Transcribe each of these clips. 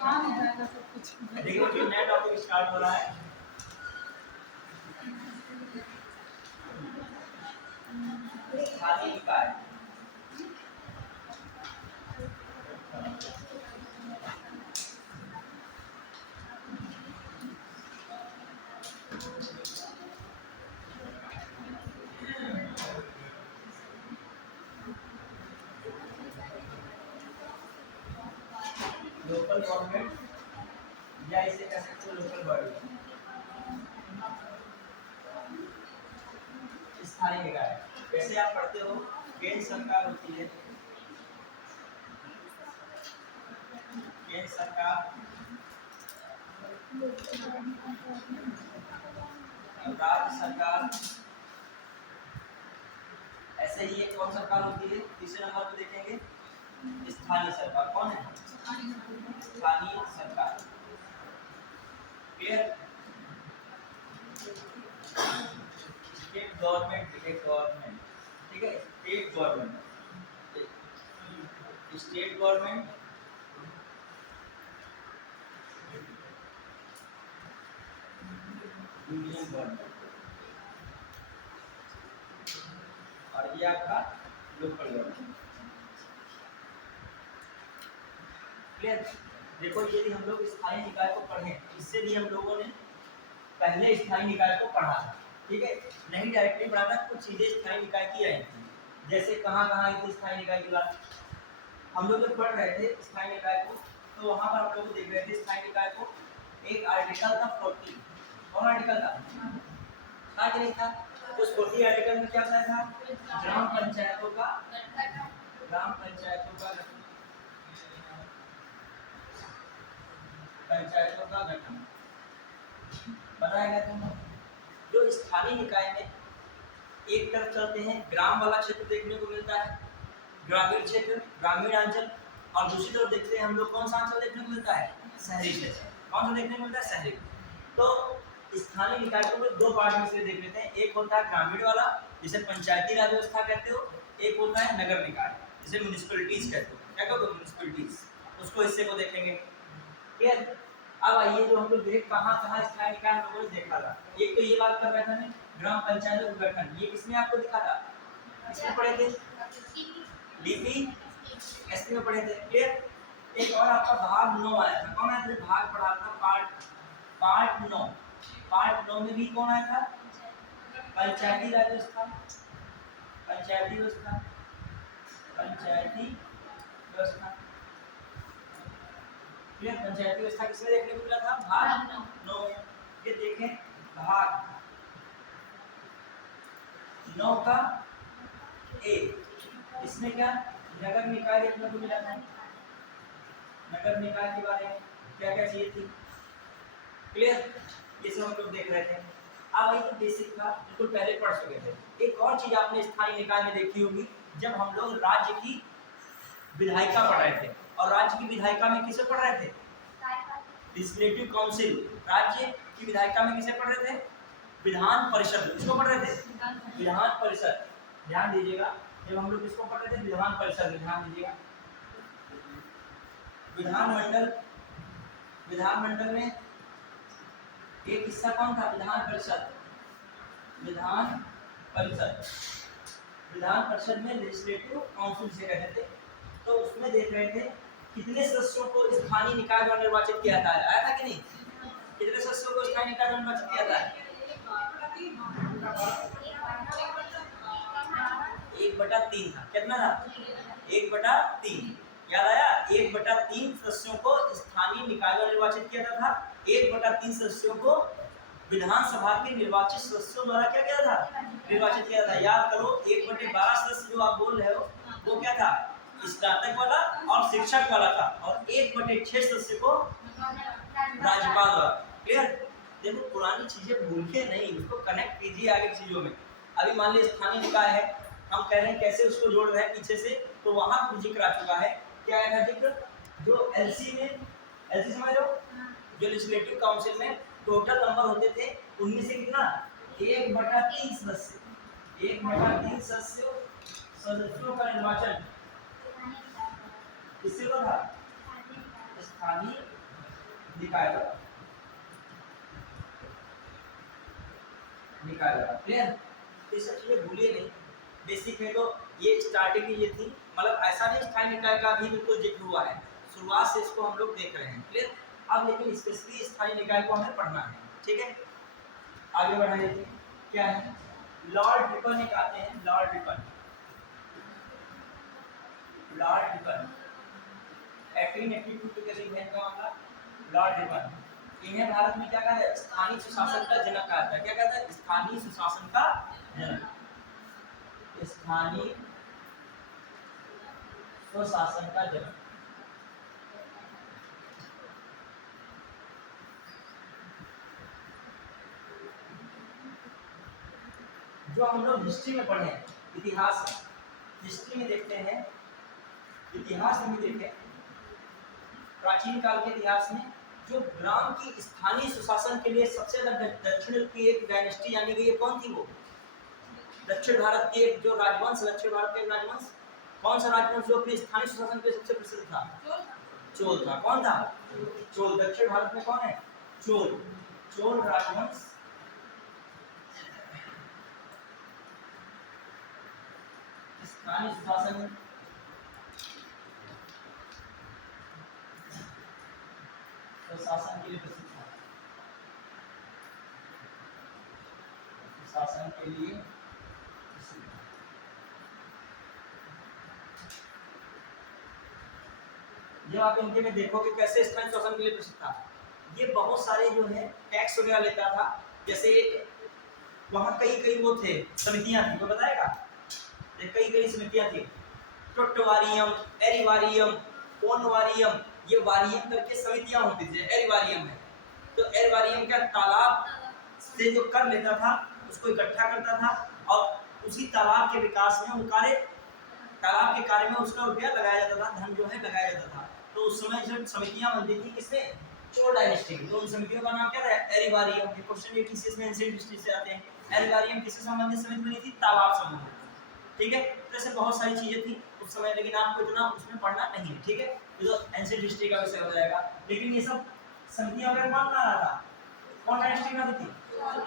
देखिए बच्चों नया टॉपिक स्टार्ट हो रहा है। स्थानीय निकाय। लोकल गवर्नमेंट या इसे कह सकते हो लोकल बॉडी। स्थानीय निकाय वैसे आप पढ़ते हो केंद्र सरकार होती है, केंद्र सरकार, राज्य सरकार, ऐसे ही एक कौन सरकार होती है तीसरे नंबर पे देखेंगे स्थानीय सरकार। कौन है? स्थानीय सरकार। Clear? State government, state government, ठीक है, state government, state government, union government, और ये आपका लोकल गवर्नमेंट। क्लियर? देखो यदि हम लोग स्थानीय निकाय को पढ़ें, इससे भी हम लोगों ने पहले स्थानीय निकाय को पढ़ा था, ठीक है, नहीं डायरेक्टली पढ़ा था, कुछ चीजें स्थानीय निकाय की आई थी। जैसे कहाँ कहाँ आई थी स्थानीय निकाय की बात हम लोग जब पढ़ रहे थे स्थानीय निकाय को, तो वहां पर हम लोग देख रहे थे स्थानीय निकाय को एक आर्टिकल था 40। कौन आर्टिकल था कि नहीं था? उस 40 आर्टिकल में क्या था? ग्राम पंचायतों का, ग्राम पंचायतों का गठन बताया गया था। जो स्थानीय निकाय में एक तरफ चलते हैं ग्राम वाला क्षेत्र देखने को मिलता है, ग्रामीण क्षेत्र, ग्रामीण अंचल, और दूसरी तरफ देखते हैं हम लोग कौन सा अंचल देखने को मिलता है? शहरी क्षेत्र। कौन सा देखने को मिलता है? शहरी। तो स्थानीय निकाय को दो पार्ट में से देख लेते हैं। एक होता है ग्रामीण वाला जिसे पंचायती राज व्यवस्था कहते हो, एक होता है नगर निकाय जिसे म्युनिसिपैलिटीज कहते हो। क्या कहते हो? म्युनिसिपैलिटीज। उसको हिस्से को देखेंगे। क्लियर? अब आइए जो हम लोग देख कहाँ कहाँ स्थानीय निकाय हम लोगों ने देखा था। एक तो ये बात कर रहा था मैं ग्राम पंचायतों का गठन, ये किसमें आपको दिखा था? किसमें पढ़े थे? डीपी एसपी में पढ़े थे। क्लियर? एक और आपका भाग 9 आया था। कौन आया था? भाग पढ़ा था पार्ट 9। पार्ट 9 में भी कौन आया था? पंचायती राज व्यवस्था, पंचायती व्यवस्था, पंचायती व्यवस्था। क्लियर? पंचायती व्यवस्था किसमें देखने को मिला था? भाग 9 में। ये देखें भाग 9 का ए, इसमें क्या नगर निकाय देखने को मिला था। नगर निकाय के बारे में क्या क्या चीजें थी? क्लियर? ये सब हम लोग देख रहे थे। अब ये तो बेसिक था, बिल्कुल पहले पढ़ चुके थे। एक और चीज आपने स्थानीय निकाय में देखी होगी, जब हम लोग राज्य की विधायिका पढ़ रहे थे, और राज्य की विधायिका में किसे पढ़ रहे थे? Legislative council. राज्य की विधायिका में किसे पढ़ रहे थे? विधान परिषद। किसको पढ़ रहे थे? विधान परिषद। ध्यान दीजिएगा, जब हम लोग किसको पढ़ रहे थे? विधान परिषद। ध्यान दीजिएगा, विधानमंडल, विधानमंडल में एक हिस्सा कौन था? विधान परिषद। विधान परिषद, विधान परिषद में लेजिस्लेटिव काउंसिल से कहते थे। तो उसमें देख रहे थे कितने सदस्यों को स्थानीय निकाय द्वारा निर्वाचित किया जाता है। आया था कि नहीं? कितने सदस्यों को स्थानीय निकाय द्वारा निर्वाचित किया जाता है? 1/3 था। कितना था? 1/3। याद आया? 1/3 सदस्यों को स्थानीय निकाय द्वारा निर्वाचित किया जाता था। 1/3 सदस्यों को विधानसभा के निर्वाचित सदस्यों द्वारा क्या किया था? निर्वाचित किया था। याद करो 1/12 सदस्य जो आप बोल रहे हो वो क्या था? स्नातक वाला और शिक्षक वाला था, और 1/6 सदस्य को राज्यपाल द्वारा। क्लियर? देखो पुरानी चीजें भूलिए नहीं, उसको कनेक्ट कीजिए आगे चीजों में। अभी मान लीजिए स्थानीय निकाय है, हम कह रहे हैं कैसे उसको जोड़ रहे हैं पीछे से, तो वहां पर जिक्र आ चुका है। क्या आया था जिक्र? जो एलसी में, एलसी समझ रहे हो, जो लेजिस्लेटिव काउंसिल में टोटल नंबर होते थे उनमें से कितना? 1/3 सदस्य, 1/3 सदस्यों का निर्वाचन किससे हुआ था? स्थानीय निकाय दबाव, निकाय दबाव। क्लियर? ये सब चीजें भूलिए नहीं, बेसिक में तो ये स्टार्टिंग में ये थी, मतलब ऐसा नहीं स्थायी निकाय का भी बिल्कुल जिक्र हुआ है, शुरुआत से इसको हम लोग देख रहे हैं। क्लियर? अब लेकिन स्पेशली स्थायी निकाय को हमें पढ़ना है। ठीक है, आगे बढ़ाइए। क्या है? लॉर्ड रिपन एक आते हैं, लॉर्ड रिपन, लॉर्ड रिपन 1882 के करीब है इनका मामला। लॉर्ड रिपन, इन्हें भारत में क्या कहते हैं? स्थानीय सुशासन का जनक कहा जाता है। क्या कहता है? स्थानीय सुशासन का जनक, स्थानीय स्वशासन का जनक। जो हम लोग हिस्ट्री में पढ़े, इतिहास में, हिस्ट्री में देखते हैं, इतिहास में देखें, प्राचीन काल के इतिहास में जो ग्राम की स्थानीय सुशासन के लिए सबसे ज्यादा दक्षिण की एक डायनेस्टी यानी कि ये कौन थी? वो दक्षिण भारत के एक जो राजवंश, दक्षिण भारत के राजवंश, कौन सा राजवंश जो अपने स्थानीय सुशासन के लिए सबसे प्रसिद्ध था? चोल था। कौन था? चोल। दक्षिण भारत में कौन है? चोल। चोल राजवंश स्थानीय सुशासन शासन के लिए प्रसिद्ध था, शासन के लिए प्रसिद्ध। जब आप इनके में देखोगे कैसे स्थानीय शासन के लिए प्रसिद्ध था, ये बहुत सारे जो है टैक्स वगैरह लेता था। जैसे वहाँ कई कई वो थे, समितियां थी, वो बताएगा, कई कई समितियां थी, टोटवारियम, एरिवारियम, कोनवारियम, ये वारियम करके समितियां होती थी। एरिवारियम है तो एरिवारियम क्या तालाब से जो कर लेता था उसको इकट्ठा करता था और उसी तालाब के विकास में, कार्य तालाब के कार्य में उसका रुपया लगाया जाता था, धन जो है लगाया जाता था। तो उस समय जब समितियां बनती थी किसने? चोल डायनेस्टी की। तो उन समितियों का नाम क्या था? एरिवारियम। ये क्वेश्चन ये किसी में एंशिएंट हिस्ट्री से आते हैं। एरिवारियम किससे संबंधित समिति बनी थी? तालाब संबंधित। ठीक है, तो ऐसे बहुत सारी चीजें थी उस समय, लेकिन आपको इतना उसमें पढ़ना नहीं है। ठीक है, तो एंशिएंट हिस्ट्री का विषय हो जाएगा। लेकिन ये सब समितियां वगैरह कौन बना रहा था? कौन डायनेस्टी बनाती थी?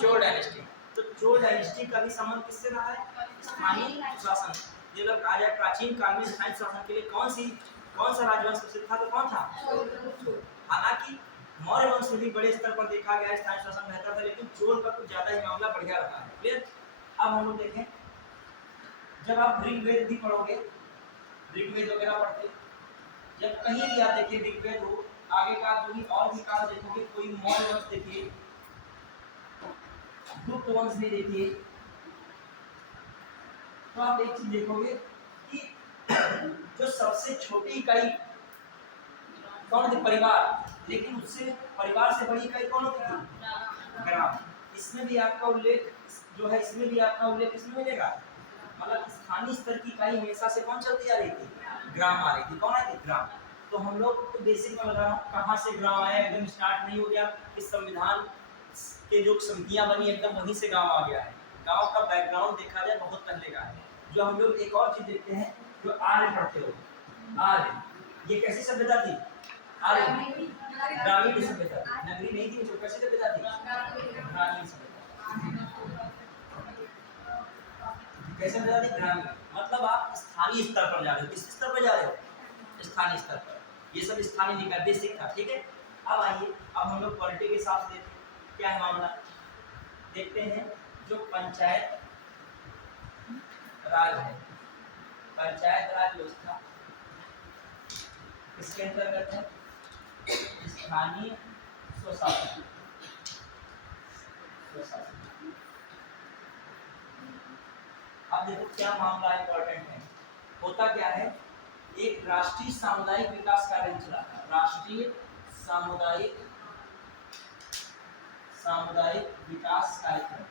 चोल डायनेस्टी। तो चोल डायनेस्टी का भी संबंध किससे रहा है? स्थानीय शासन। ये लोग आज प्राचीन काल में स्थानीय शासन के लिए कौन सा राजवंश प्रसिद्ध था? तो कौन था? हालांकि मौर्य वंश में भी बड़े स्तर पर देखा गया स्थानीय शासन बेहतर था, लेकिन चोल का कुछ ज्यादा ही मामला बढ़िया रहा है। क्लियर? अब हम लोग देखें, जब आप ऋग्वेद भी पढ़ोगे, ऋग्वेद वगैरह पढ़ते, जब कहीं भी आप देखिए ऋग्वेद हो, आगे का जो भी और भी काल देखोगे, कोई मौर्य वंश देखिए, गुप्त वंश भी देखिए, तो आप एक चीज देखोगे कि जो सबसे छोटी इकाई कौन थी? परिवार। लेकिन उससे परिवार से बड़ी इकाई कौन होती थी? ग्राम। इसमें भी आपका उल्लेख जो है, इसमें भी आपका उल्लेख इसमें मिलेगा। मतलब स्थानीय स्तर की इकाई हमेशा से कौन चलती आ रही थी? ग्राम आ रही थी। कौन आई थी? ग्राम। तो हम लोग तो बेसिक में बता रहा हूँ कहाँ से ग्राम आया, एकदम स्टार्ट नहीं हो गया। इस संविधान के जो समितियां बनी एकदम वहीं से गाँव आ गया है। गाँव का बैकग्राउंड देखा जाए बहुत पहले का है। जो हम लोग एक और चीज देखते हैं, जो आर्य पढ़ते हो, आर्य, ये कैसी सभ्यता थी? आर्य ग्रामीण सभ्यता, नगरी नहीं थी। जो कैसी सभ्यता थी? ग्रामीण सभ्यता। कैसे सभ्यता थी? ग्रामीण। मतलब आप स्थानीय स्तर पर जा रहे हो। किस स्तर पर जा रहे हो? स्थानीय स्तर पर। ये सब स्थानीय निकाय बेसिक था। ठीक है, अब आइए, अब हम लोग पॉलिटी के हिसाब से क्या है मामला देखते हैं। जो पंचायत राज है, पंचायत राज व्यवस्था इसके अंतर्गत है स्थानीय स्वशासन। अब देखो क्या मामला इंपॉर्टेंट है। होता क्या है, एक राष्ट्रीय सामुदायिक विकास कार्यक्रम चला था। राष्ट्रीय सामुदायिक विकास कार्यक्रम,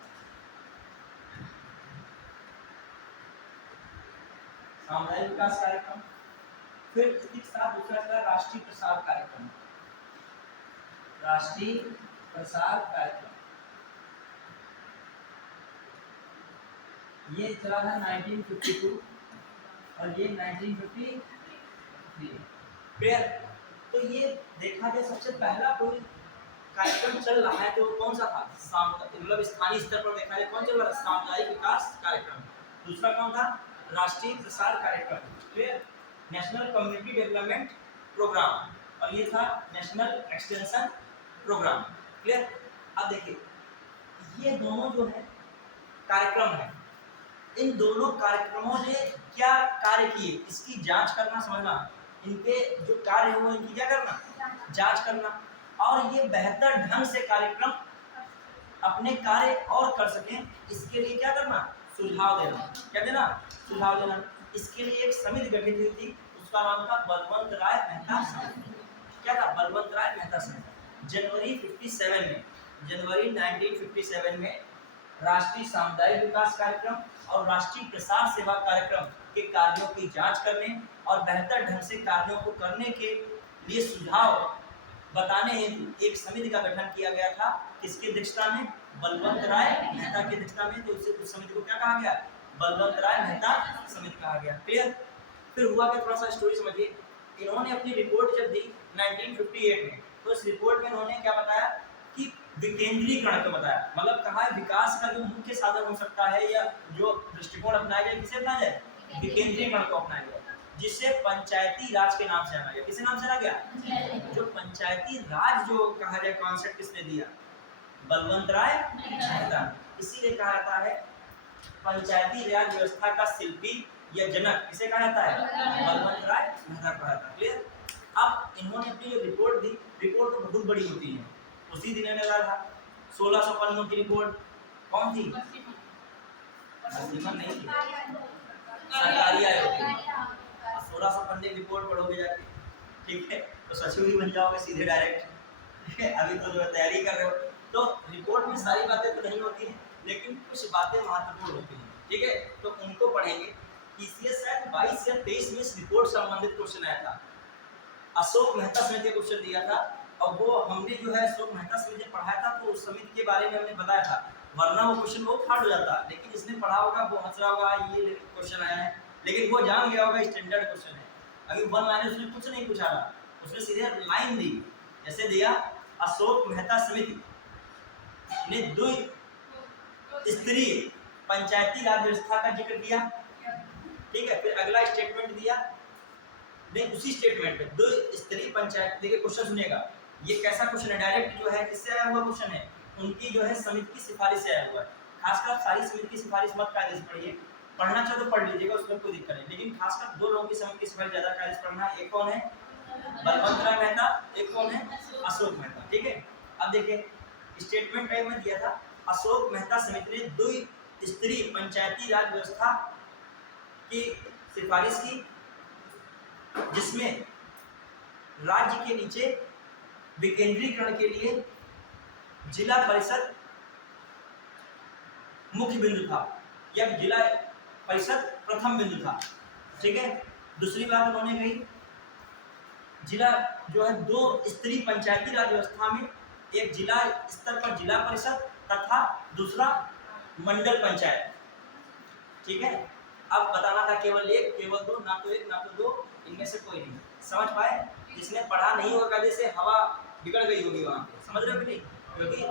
सामुदायिक विकास कार्यक्रम। फिर इसके साथ दूसरा चला राष्ट्रीय प्रसार कार्यक्रम। राष्ट्रीय प्रसार कार्यक्रम ये चला था 1952 और ये 1953। क्लियर? तो ये देखा जाए सबसे पहला कोई कार्यक्रम चल रहा है तो कौन सा था, मतलब स्थानीय स्तर पर देखा जाए कौन चल रहा था, सामुदायिक विकास कार्यक्रम। दूसरा कौन था, राष्ट्रीय प्रसार कार्यक्रम, फिर नेशनल कम्युनिटी डेवलपमेंट प्रोग्राम, और ये था नेशनल एक्सटेंशन प्रोग्राम। क्लियर। अब देखिए ये दोनों जो है कार्यक्रम है, इन दोनों कार्यक्रमों ने क्या कार्य किए इसकी जांच करना, समझना, इनके जो कार्य है वो इनकी क्या करना, जांच करना, और ये बेहतर ढंग से कार्यक्रम अपने कार्य और कर सकें इसके लिए क्या करना, सुझाव देना। क्या देना, सुझाव देना। इसके लिए एक समिति गठित हुई थी, उसका नाम था बलवंत राय मेहता समिति। क्या था, बलवंत राय मेहता समिति। जनवरी 1957 में राष्ट्रीय सामुदायिक विकास कार्यक्रम और राष्ट्रीय प्रसार सेवा कार्यक्रम के कार्यों की जांच करने और बेहतर ढंग से कार्यों को करने के लिए सुझाव बताने हेतु एक समिति का गठन किया गया था। किसकी अध्यक्षता में, बलवंत राय मेहता की अध्यक्षता में। तो उस समिति को क्या कहा गया, बलवंत राय मेहता समिति कहा गया। क्लियर। फिर हुआ क्या, थोड़ा सा स्टोरी समझिए। इन्होंने अपनी रिपोर्ट जब दी 1958 में, तो इस रिपोर्ट में इन्होंने क्या बताया कि विकेंद्रीकरण को बताया, मतलब कहा विकास का जो मुख्य साधन हो सकता है या जो दृष्टिकोण अपनाया गया, किसे अपनाया जाए, विकेंद्रीकरण को अपनाया गया, जिससे पंचायती राज के नाम से जाना गया। किसे नाम से जाना गया, जो पंचायती राज जो कहा जाए कॉन्सेप्ट किसने दिया, बलवंत राय मेहता। इसीलिए कहा जाता है पंचायती राज व्यवस्था का शिल्पी या जनक किसे कहा जाता है, बलवंत राय मेहता कहा जाता है। क्लियर। अब इन्होंने अपनी जो रिपोर्ट दी, रिपोर्ट तो बहुत बड़ी होती है, उसी दिन ने था 1600 पन्नों की रिपोर्ट। कौन थी, नहीं थी, सरकारी आयोग थी। 1600 पन्ने रिपोर्ट पढ़ोगे जाके, ठीक है, तो सचिव ही बन जाओगे सीधे डायरेक्ट। ठीक है, अभी तो जो तैयारी कर रहे हो, तो रिपोर्ट में सारी बातें तो नहीं होती हैं, लेकिन कुछ बातें महत्वपूर्ण होती हैं। ठीक है, तो उनको पढ़ेंगे। शायद 22 या 23 में इस रिपोर्ट संबंधित क्वेश्चन आया था, अशोक मेहता समिति का क्वेश्चन दिया था, और वो हमने जो है अशोक मेहता समिति पढ़ाया था, तो उस समिति के बारे में हमने बताया था, वरना वो क्वेश्चन बहुत हार्ड हो जाता। लेकिन इसने पढ़ा होगा, वो हंस रहा होगा ये क्वेश्चन आया है, लेकिन वो जान गया होगा स्टैंडर्ड क्वेश्चन है। अभी 1 लाइन उसने कुछ नहीं पूछा था, उसने सीधे लाइन दी, जैसे दिया अशोक मेहता समिति ने द्विस्तरीय पंचायती राज व्यवस्था का जिक्र किया। ठीक है, फिर अगला स्टेटमेंट दिया, नहीं उसी स्टेटमेंट में द्विस्तरीय पंचायत, देखिए क्वेश्चन सुनेगा, ये कैसा क्वेश्चन है, डायरेक्ट जो है किससे आया हुआ क्वेश्चन है, उनकी जो है समिति की सिफारिश से आया हुआ है। खासकर सारी समिति की सिफारिश मत कायदे से पढ़िए, पढ़ना चाहे तो पढ़ लीजिएगा, उसमें कोई दिक्कत नहीं, लेकिन खासकर 2 लोगों की समिति की सिफारिश ज्यादा कायदे से पढ़ना। एक कौन है, बलवंत राय मेहता, एक कौन है, अशोक मेहता। ठीक है, अब देखिए स्टेटमेंट टाइप में दिया था, अशोक मेहता समिति ने द्विस्तरीय पंचायती राज व्यवस्था की सिफारिश की, जिसमें राज्य के नीचे विकेंद्रीकरण के लिए जिला परिषद मुख्य बिंदु था, या जिला परिषद प्रथम बिंदु था। ठीक है, दूसरी बात उन्होंने कही, जिला जो है 2 स्तरीय पंचायती राज व्यवस्था में एक जिला स्तर पर जिला परिषद तथा दूसरा मंडल पंचायत। ठीक है, अब बताना था केवल 1, केवल 2, ना तो 1 ना तो 2, इनमें से कोई नहीं। समझ पाए, जिसने पढ़ा नहीं होगा जैसे हवा बिगड़ गई होगी वहाँ पे, समझ रहे हो कि नहीं, क्योंकि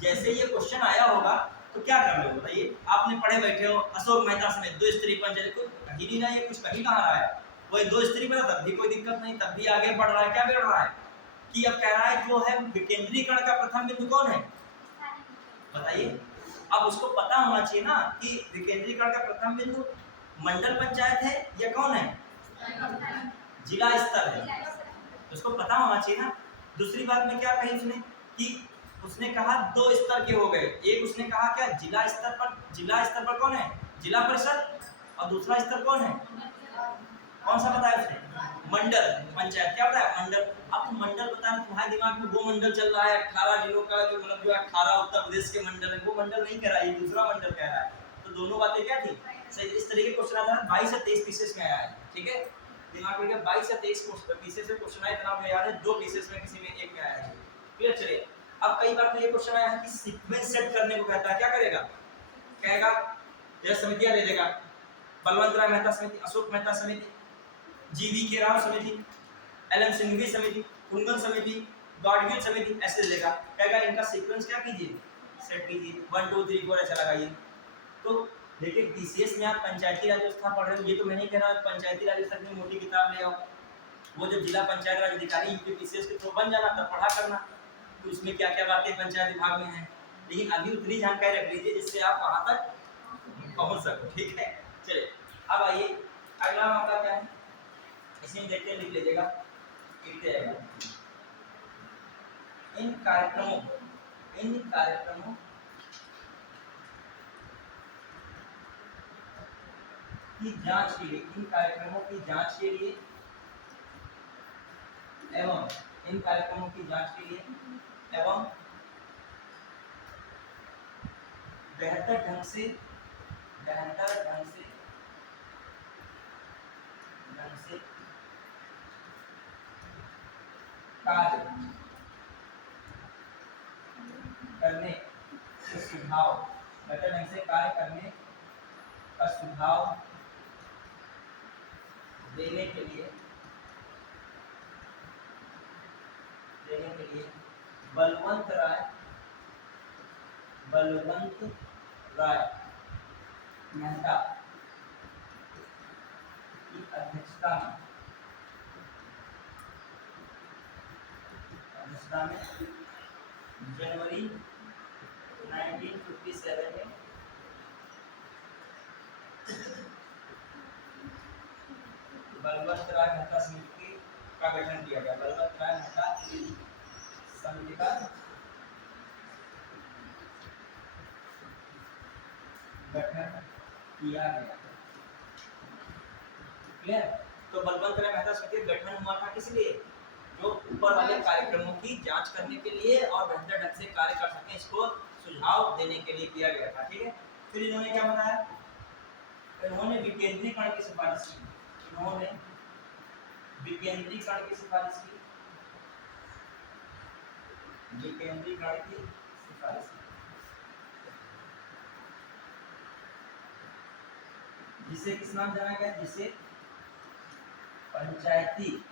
जैसे ये क्वेश्चन आया होगा तो क्या कर रहे हो बताइए, आपने पढ़े बैठे हो अशोक मेहता समेत 2 स्तरीय पंचायत, कुछ कहीं नहीं रहा है, कुछ कहीं कहाँ रहा है, वही 2 स्तरीय में तब भी कोई दिक्कत नहीं, तब भी आगे बढ़ रहा है। क्या बिगड़ रहा है कि अब कह रहा है जो है विकेंद्रीकरण का प्रथम बिंदु कौन है, बताइए। अब उसको पता होना चाहिए ना कि विकेंद्रीकरण का प्रथम बिंदु मंडल पंचायत है या कौन है, जिला स्तर है, तो उसको पता होना चाहिए ना। दूसरी बात में क्या कही उसने कि उसने कहा 2 स्तर के हो गए, एक उसने कहा क्या जिला स्तर पर कौन है, जिला परिषद, और दूसरा स्तर कौन है, कौन सा बताया उसने, मंडल पंचायत। क्या बताया, मंडल। अब मंडल बताया, तुम्हारे दिमाग में वो मंडल चल रहा है 18 जिलों का, जो मतलब जो 18 उत्तर प्रदेश के मंडल है, वो मंडल नहीं कह रहा है, ये दूसरा मंडल कह रहा है। तो दोनों बातें क्या थी सही। इस तरीके के क्वेश्चन आता है 22 से 23 पीसेस में आया है। ठीक है, दिमाग में 22 से 23 पीसेस से क्वेश्चन आया, इतना मुझे याद है, 2 पीसेस में किसी में एक में आया है। क्लियर। चलिए, अब कई बार तो ये क्वेश्चन आया है कि सीक्वेंस सेट करने को कहता है, क्या करेगा, कहेगा जैसे समितियां दे देगा, बलवंत राय मेहता समिति, अशोक मेहता समिति, जीवी के राव समिति, एलन सिंघवी समिति, कुंगन समिति, गॉडगिल समिति, ऐसे देगा। कहेगा इनका सीक्वेंस क्या कीजिए, सेट कीजिए, 1 2 3 4 ऐसा लगाइए। तो देखिए पीसीएस में आप पंचायती राज व्यवस्था पढ़ रहे हो, ये तो मैं नहीं कह रहा पंचायती राज व्यवस्था की मोटी किताब ले आओ, वो जब जिला पंचायत राज अधिकारी यूपी पीसीएस के थ्रू बन जाना तब पढ़ा करना, तो उसमें क्या क्या बातें पंचायत विभाग में हैं। लेकिन अभी उतनी जानकारी रख लीजिए जिससे आप वहां तक पहुंच सको, ठीक है। चलिए अब आइए अगला मामला क्या है, इसमें देखते हैं, लिख लीजिएगा, लिखते जाएगा। इन कार्यक्रमों की जांच के लिए, इन कार्यक्रमों की जांच के लिए एवं इन कार्यक्रमों की जांच के लिए एवं बेहतर ढंग से कार्य करने के सुझाव, बेहतर ढंग से कार्य करने का सुझाव देने के लिए बलवंत राय मेहता की अध्यक्षता में जनवरी 1957 में बलवंत राय मेहता समिति का गठन किया गया। बलवंत राय मेहता समिति का गठन किया गया। क्लियर? तो बलवंत राय मेहता समिति का गठन हुआ था किस लिए, जो ऊपर वाले कार्यक्रमों की जांच करने के लिए और बेहतर ढंग से कार्य कर सकें इसको सुझाव देने के लिए किया गया था, ठीक है। फिर इन्होंने क्या बताया, इन्होंने विकेंद्रीकरण की सिफारिश की, इन्होंने विकेंद्रीकरण की सिफारिश की, विकेंद्रीकरण की सिफारिश की, जिसे किस नाम जाना गया, जिसे पंचायती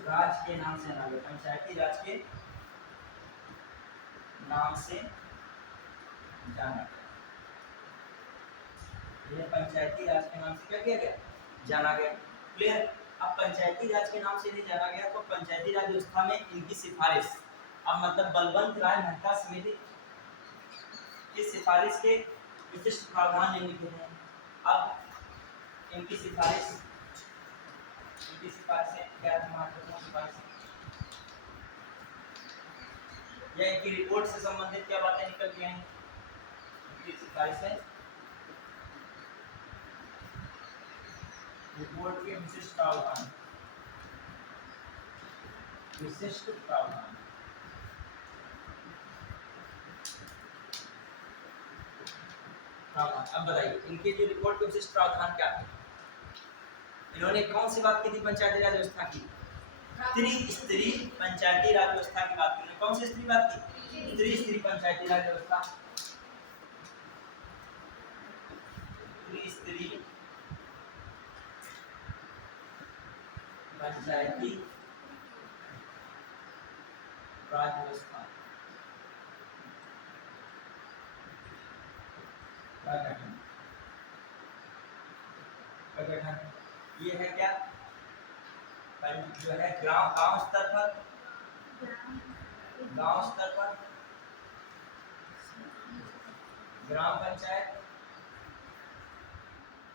राज के नाम से जाना गया, पंचायती राज के नाम से जाना गया। ये पंचायती राज के नाम से क्या किया गया, जाना गया। क्लियर? अब पंचायती राज के नाम से नहीं जाना गया तो पंचायती राज व्यवस्था में इनकी सिफारिश, अब मतलब बलवंत राय मेहता समिति की सिफारिश के विशिष्ट प्रावधान निम्नलिखित हैं। अब इनकी सिफारिश क्या महत्वपूर्ण सिफारिश या इनकी रिपोर्ट से संबंधित क्या बातें निकल के आई, इनकी सिफारिश है रिपोर्ट के विशिष्ट प्रावधान, अब बताइए इनके जो रिपोर्ट के विशिष्ट प्रावधान क्या है। इन्होंने कौन सी बात की थी पंचायती राज व्यवस्था की, त्रिस्तरीय पंचायती राज व्यवस्था की बात की। कौन सी स्तरीय बात की, त्रिस्तरीय पंचायती राज व्यवस्था, त्रिस्तरीय पंचायती राज व्यवस्था का गठन ये है क्या, जो है गांव स्तर पर ग्राम पंचायत,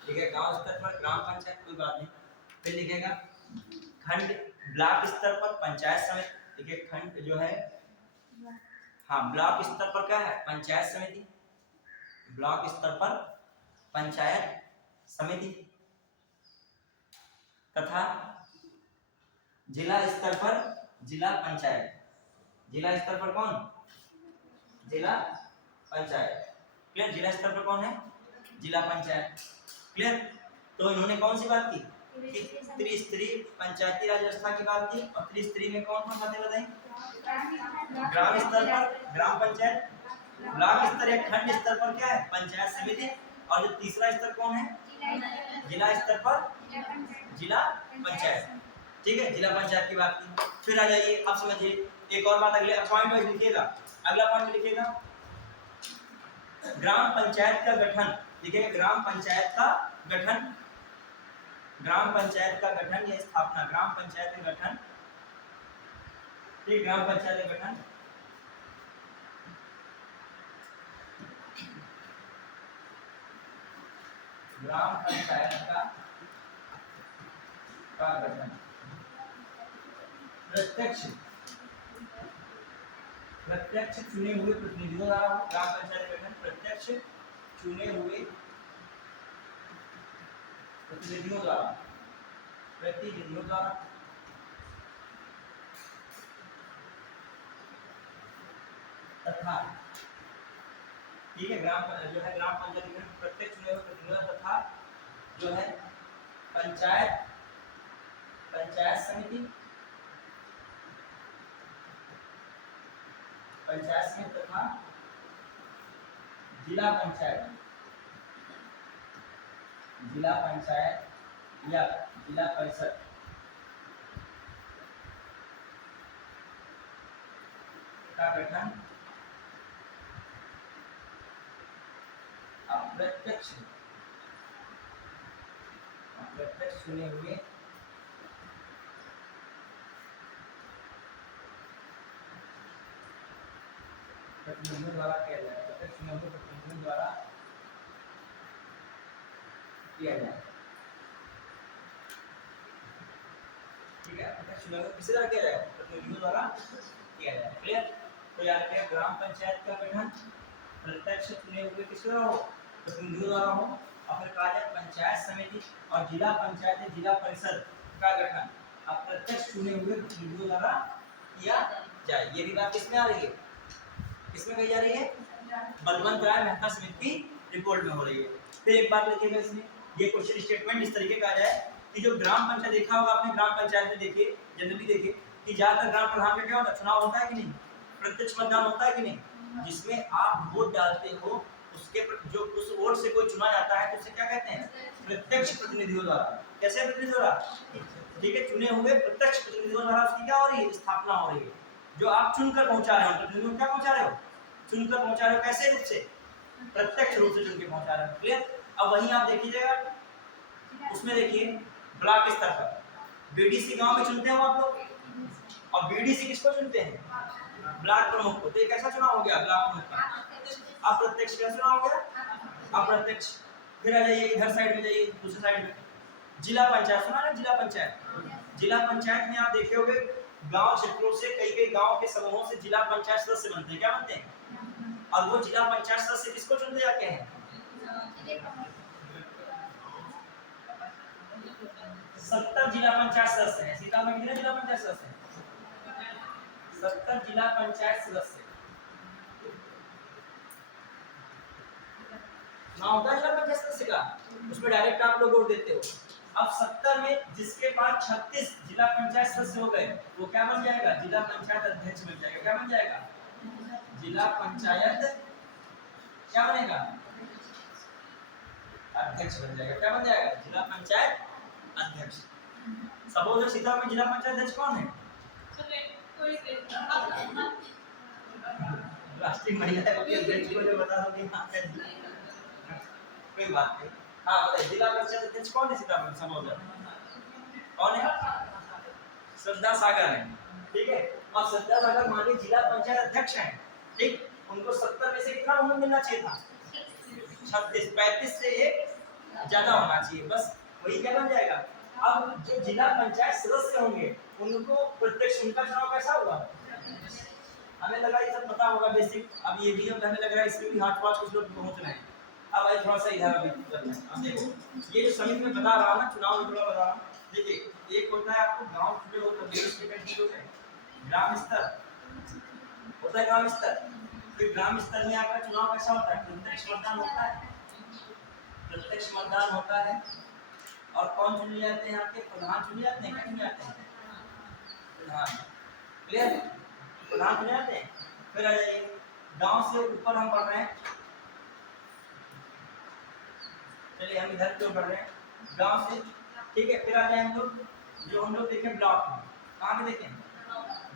ठीक है, गांव स्तर पर ग्राम पंचायत, कोई बात नहीं। फिर लिखेगा खंड ब्लॉक स्तर पर पंचायत समिति, देखिए खंड जो है, हाँ ब्लॉक स्तर पर क्या है, पंचायत समिति, ब्लॉक स्तर पर पंचायत समिति, तथा जिला स्तर पर जिला पंचायत, जिला स्तर पर कौन, जिला पंचायत। क्लियर? जिला स्तर पर कौन है, जिला पंचायत। क्लियर? तो इन्होंने कौन सी बात की, त्रिस्तरीय पंचायती राज व्यवस्था की बात की, और त्रिस्तरीय में कौन कौन बातें बताई, ग्राम स्तर पर ग्राम पंचायत, ब्लॉक स्तर या खंड स्तर पर क्या है, पंचायत समिति, और जो तीसरा स्तर कौन है, जिला स्तर पर जिला पंचायत। ठीक है, जिला पंचायत की बात की। फिर आ जाइए, अब समझिए एक और बात, अगले पॉइंट वाइज लिखिएगा। अगला पॉइंट लिखिएगा, ग्राम पंचायत का गठन। लिखिएगा ग्राम पंचायत का गठन, ग्राम पंचायत का गठन या स्थापना, ग्राम पंचायत का गठन। ठीक, ग्राम पंचायत का गठन, ग्राम पंचायत का गठन प्रत्यक्ष चुने हुए प्रतिनिधियों द्वारा। ग्राम पंचायत का गठन प्रत्यक्ष चुने हुए प्रतिनिधियों द्वारा तथा, ठीक है, ग्राम जो है ग्राम पंचायत का गठन प्रत्यक्ष चुने हुए प्रतिनिधियों तथा जो है पंचायत समिति तथा जिला पंचायत या जिला परिषद का गठन अप्रत्यक्ष चुने हुए प्रतिनिधियों द्वारा किया जाए, प्रत्यक्ष चुने हुए प्रतिनिधियों द्वारा किया जाए। ठीक है, प्रत्यक्ष चुने हुए किसी द्वारा किया जाए, प्रतिनिधियों द्वारा किया जाए। क्लियर? तो याद रखिए ग्राम पंचायत का गठन प्रत्यक्ष चुने हुए किसके द्वारा हो, प्रतिनिधियों द्वारा हो। और फिर कहा जाए पंचायत समिति और जिला पंचायत जिला परिषद का गठन अप्रत्यक्ष चुने हुए प्रतिनिधियों द्वारा किया जाए। ये भी बात किसमें आ रही है, किसमें कही जा रही है, बलवंत राय मेहता समिति की रिपोर्ट में हो रही है। फिर एक बात लिखिएगा इसमें, ये क्वेश्चन स्टेटमेंट इस तरीके का आ जाए कि जो ग्राम पंचायत देखा होगा आपने, ग्राम पंचायत में देखिए जनरली देखिए कि ज्यादातर ग्राम प्रधान का क्या होता है, चुनाव होता है कि नहीं, प्रत्यक्ष मतदान होता है कि नहीं, जिसमें आप वोट डालते हो, उसके जो उस वोट से कोई चुना जाता है तो उसे क्या कहते हैं, प्रत्यक्ष प्रतिनिधियों द्वारा। कैसे प्रतिनिधियों द्वारा, ठीक है, चुने हुए प्रत्यक्ष प्रतिनिधियों द्वारा उसकी क्या हो रही है, स्थापना हो रही है। जो आप चुनकर पहुंचा रहे हो, प्रतिनिधियों क्या पहुंचा रहे हो, चुनकर पहुंचा रहे हो, कैसे रूप से, प्रत्यक्ष रूप से चुनकर पहुंचा रहे हो। क्लियर? अब वहीं आप देखिएगा, उसमें देखिए ब्लॉक स्तर पर बीडीसी गांव में चुनते हो आप लोग, और बीडीसी किसको चुनते हैं, ब्लॉक प्रमुख को। तो ये कैसा चुनाव हो गया, ब्लॉक प्रमुख का अप्रत्यक्ष कैसा चुनाव हो गया, अप्रत्यक्ष। फिर आ जाइए इधर साइड में, जाइए दूसरी साइड में, जिला पंचायत सुना ना, जिला पंचायत। जिला पंचायत में आप देखे होंगे गांव क्षेत्रों से कई गांव के समूहों से जिला पंचायत सदस्य बनते हैं। क्या बनते हैं, और वो जिला पंचायत सदस्य किसको चुनते जाते हैं, 70 जिला पंचायत सदस्य हैं। सीता में कितने जिला पंचायत सदस्य हैं, 70 जिला पंचायत सदस्य। ना होता है जिला पंचायत सदस्य का, उसमें डायरेक्ट आप लोग वोट देते हो। अब 70 में जिसके पास 36 जिला पंचायत सदस्य हो गए, वो क्या बन जाएगा, जिला पंचायत अध्यक्ष बन जाएगा। क्या बन जाएगा, जिला पंचायत क्या बनेगा, अध्यक्ष बन जाएगा। क्या बन जाएगा, जिला पंचायत अध्यक्ष। सपोज सीता में जिला पंचायत अध्यक्ष कौन है, राष्ट्रीय महिला अध्यक्ष को जो बता दोगे, कोई बात नहीं। हाँ बताइए, जिला पंचायत अध्यक्ष कौन है सीता में, सपोज कौन है, श्रद्धा सागर है। ठीक है, और श्रद्धा सागर माने जिला पंचायत अध्यक्ष हैं। ठीक, उनको 70 में से कितना वोट मिलना चाहिए था, 36, 35 से एक ज्यादा होना चाहिए, बस वही क्या बन जाएगा। अब जो जिला पंचायत सदस्य होंगे उनको प्रत्यक्ष, उनका चुनाव कैसा होगा, हमें लगा ये सब पता होगा बेसिक। अब ये भी हमें लग रहा है इसमें भी हाथ पांच कुछ लोग पहुंच रहे हैं। अब आई थोड़ा सा इधर अभी करना है। अब देखो ये जो समिति में बता रहा हूं ना, चुनाव में थोड़ा बता रहा हूं। देखिए एक होता है आपको गांव छुटे हो तो ग्राम स्तर होता है, ग्राम स्तर। फिर ग्राम स्तर में आपका चुनाव कैसा होता है, प्रत्यक्ष मतदान होता है, प्रत्यक्ष मतदान होता है। और कौन चुने जाते हैं, आपके प्रधान चुने जाते हैं। क्या चुने जाते हैं, प्रधान। क्लियर, प्रधान चुने जाते हैं। फिर आ जाइए गांव से ऊपर हम बढ़ रहे हैं, चलिए हम इधर क्यों बढ़ रहे हैं, गांव से ठीक है। फिर आते हैं हम लोग, जो हम लोग देखें ब्लॉक में, कहाँ पे देखें,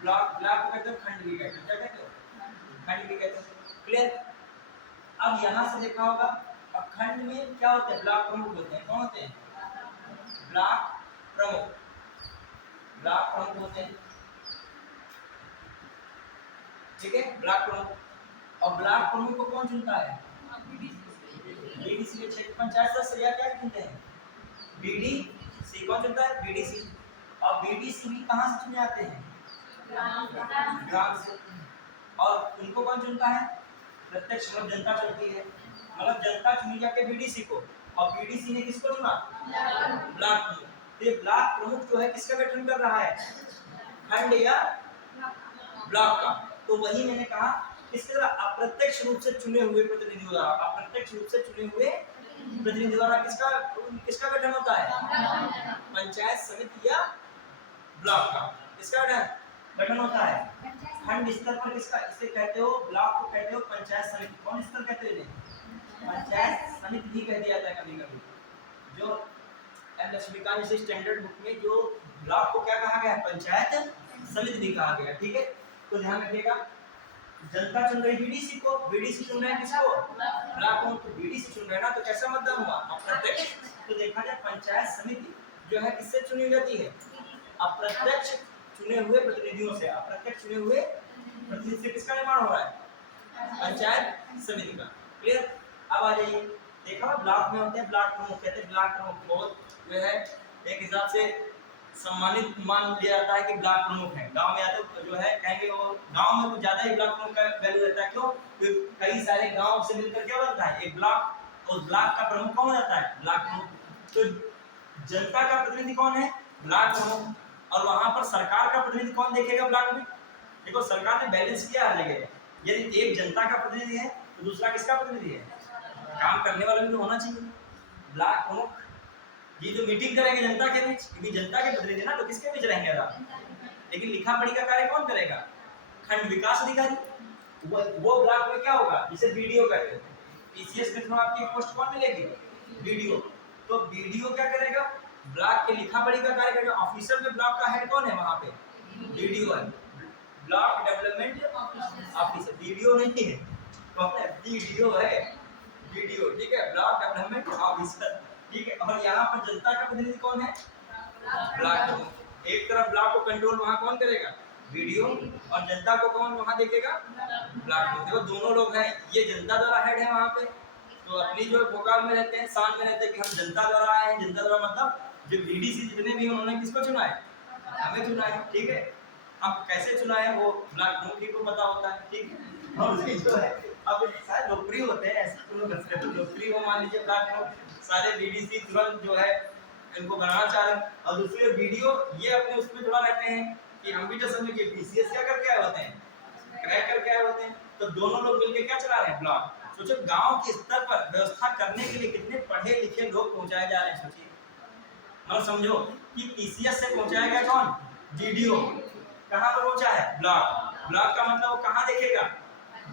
ब्लॉक, ब्लॉक को कहते हो खंड भी कहते हो, क्या कहते हो, खंड भी कहते हो। क्लियर। अब यहाँ से देखा होगा, अब खंड में क्या होते हैं, ब्लॉक प्रमुख होते हैं। कौन होते हैं, ब्लॉक प्रमुख, ब्लॉक प्रमुख होते हैं, ठीक है, ब्लॉक प्रमुख। और ब्लॉक प्रमुख को कौन चुनता है, बीडीसी के क्षेत्र पंचायत सदस्य या क्या चुनते हैं, बीडीसी। कौन चुनता है, बीडीसी। और बीडीसी भी कहाँ से चुने जाते हैं, ग्राम से। और उनको कौन चुनता है, प्रत्यक्ष, मतलब जनता चुनती है, मतलब जनता चुनी जाके बीडीसी को, और बीडीसी ने किसको चुना, ब्लॉक प्रमुख। तो ये ब्लॉक प्रमुख जो है किसका गठन कर रहा है, खंड या ब्लॉक का। तो वही मैंने कहा, किसके द्वारा, अप्रत्यक्ष रूप से चुने हुए प्रतिनिधियों द्वारा, अप्रत्यक्ष रूप से चुने हुए प्रतिनिधियों द्वारा किसका किसका गठन होता है, पंचायत समिति या ब्लॉक का, किसका गठन होता है, खंड स्तर पर किसका, इसे कहते हो, ब्लॉक को कहते हो पंचायत समिति। कौन स्तर कहते हो इन्हें, पंचायत समिति भी कह दिया जाता है कभी कभी। जो एम लक्ष्मीकांत जैसे स्टैंडर्ड बुक में जो ब्लॉक को क्या कहा गया है, पंचायत समिति भी कहा गया, ठीक है। तो ध्यान रखिएगा, जनता चुन रही बीडीसी को, बीडीसी चुन रहे हैं किसको, ब्लॉक को। तो बीडीसी चुन रहे हैं ना, तो कैसा मतदान हुआ, अप्रत्यक्ष। तो देखा जाए पंचायत समिति जो है किससे चुनी जाती है, अप्रत्यक्ष चुने हुए प्रतिनिधियों से, अप्रत्यक्ष चुने हुए प्रतिनिधि से किसका निर्माण हो रहा है, पंचायत समिति का। क्लियर। अब आ जाइए, देखा ब्लॉक में होते हैं ब्लॉक प्रमुख, कहते हैं ब्लॉक प्रमुख बहुत जो है एक हिसाब से सम्मानित मान लिया जाता है कि ब्लॉक प्रमुख है। गांव में आते तो जो है कहेंगे वो गांव में कुछ ज्यादा ही ब्लॉक प्रमुख का वैल्यू रहता है। क्यों, क्योंकि कई सारे गांव से मिलकर क्या बनता है एक ब्लॉक, और ब्लॉक का प्रमुख कौन रहता है, ब्लॉक प्रमुख। तो जनता का प्रतिनिधि कौन है, ब्लॉक प्रमुख। और वहां पर सरकार का प्रतिनिधि कौन देखेगा ब्लॉक में, देखो सरकार ने बैलेंस किया है, लेकिन यदि एक जनता का प्रतिनिधि है तो दूसरा किसका प्रतिनिधि है, काम करने वाला भी तो होना चाहिए। ब्लॉक प्रमुख ये जो मीटिंग करेंगे जनता के बीच, क्योंकि जनता के प्रतिनिधि ना, तो किसके बीच रहेंगे आप, लेकिन लिखा पढ़ी का कार्य कौन करेगा, खंड विकास अधिकारी। वो ब्लॉक में क्या होगा, जिसे बीडीओ कहते हैं। पीसीएस के थ्रू आपकी पोस्ट कौन मिलेगी, बीडीओ। तो बीडीओ क्या करेगा, ब्लॉक के लिखा पढ़ी का कार्य करेगा। ऑफिसर में ब्लॉक का हेड कौन है, वहां पे बीडीओ है, ब्लॉक डेवलपमेंट ऑफिसर, बीडीओ नहीं है, तो बीडीओ है, बीडीओ, ठीक है, ब्लॉक डेवलपमेंट ऑफिसर, ठीक है। और यहाँ पर जनता का प्रतिनिधि कौन है, ब्लॉक। एक तरफ ब्लॉक को कंट्रोल वहाँ कौन करेगा, बीडीओ, और जनता को कौन वहाँ देखेगा, ब्लॉक। देखो दोनों लोग हैं, ये जनता द्वारा हेड है वहाँ पे, तो अपनी जो भोकाल में रहते हैं, शान में रहते हैं कि हम जनता द्वारा आए हैं। जनता द्वारा मतलब जो बीडीसी जितने भी उन्होंने किसको चुना है, हमें चुना है, ठीक है। अब कैसे चुना है वो ब्लॉक मुखी को पता होता है, ठीक है। और जो है अब शायद लोकप्रिय होते हैं, ऐसा तो लोग करते हैं, लोकप्रिय हो मान लीजिए ब्लॉक सारे बीडीसी तुरंत जो है इनको बनाना चाह रहे हैं, और दूसरे वीडियो ये अपने उसमें जुड़ा रहते हैं कि हम भी तो समझे कि पीसीएस क्या करके आए होते हैं, क्रैक करके आए होते हैं। तो दोनों लोग मिलकर क्या चला रहे हैं, ब्लॉग। सोचो गांव के स्तर पर व्यवस्था करने के लिए कितने पढ़े लिखे लोग पहुंचाए जा रहे हैं, सोचिए। मतलब समझो कि पीसीएस से पहुंचाया गया कौन, वीडियो, कहाँ पर पहुंचा है, ब्लॉग। ब्लॉग का मतलब वो कहाँ देखेगा,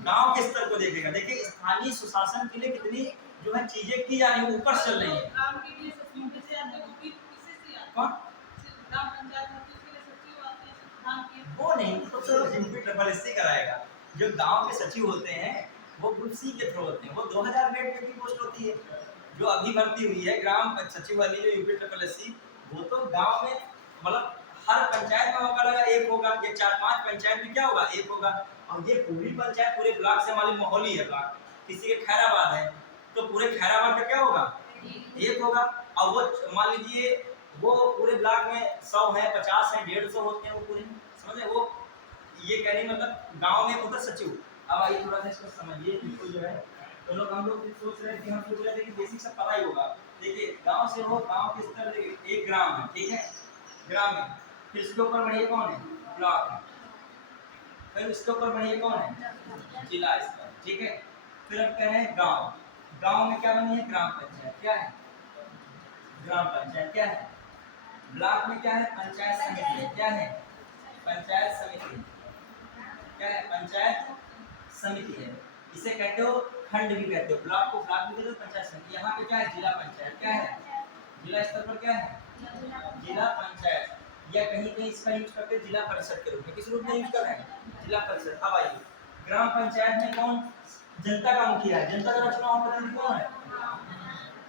गांव के स्तर को देखेगा। देखिए स्थानीय सुशासन के लिए कितनी जो है चीजें की जा रही है, ऊपर चल रही है। कौन, वो नहीं, तो यूपी ट्रिपल एससी कराएगा। जो गांव के सचिव होते हैं वो ग्रुप सी के थ्रू होते हैं, वो 2000 बेड की पोस्ट होती है। जो अभी भर्ती हुई है ग्राम सचिव वाली जो यूपी ट्रिपल एससी, वो तो गांव में मतलब हर पंचायत में मौका लगा एक होगा, ये 4-5 पंचायत में क्या होगा, एक होगा। और ये पूरी पंचायत पूरे ब्लॉक से हमारी माहौल ही है ब्लॉक, किसी के खैराबाद है तो पूरे खैराबाद का क्या होगा, एक होगा। और वो मान लीजिए वो पूरे ब्लॉक में 100 है, 50 है, 150 होते हैं, वो पूरे समझे। वो ये कहने मतलब गांव में होता सचिव। अब आइए थोड़ा सा इसको समझिए, इसको जो है तो लोग हम लोग सोच रहे थे, हम सोच रहे थे कि बेसिक सब पता ही होगा। देखिए गांव से हो, गांव के स्तर देखिए एक ग्राम है, ठीक है, ग्राम में, फिर इसके ऊपर बढ़िए कौन है, ब्लॉक है, फिर इसके ऊपर बढ़िए कौन है, जिला स्तर, ठीक है। फिर अब कह रहे हैं गांव, गांव में क्या बनी है, ग्राम पंचायत, क्या है, ग्राम पंचायत, क्या है, ब्लॉक में क्या है, पंचायत समिति, क्या है, पंचायत समिति, क्या है, पंचायत समिति है। इसे कहते हो खंड भी कहते हो, ब्लॉक को ब्लॉक भी कहते हो, पंचायत समिति। यहाँ पे क्या है, जिला पंचायत, क्या है, जिला स्तर पर क्या है, जिला पंचायत, या कहीं कहीं इसका यूज करते हैं जिला परिषद के रूप में। किस रूप में यूज कर रहे हैं? जिला परिषद। अब आइए, ग्राम पंचायत में कौन जनता का मुखिया है? जनता का चुनाव प्रतिनिधि कौन है?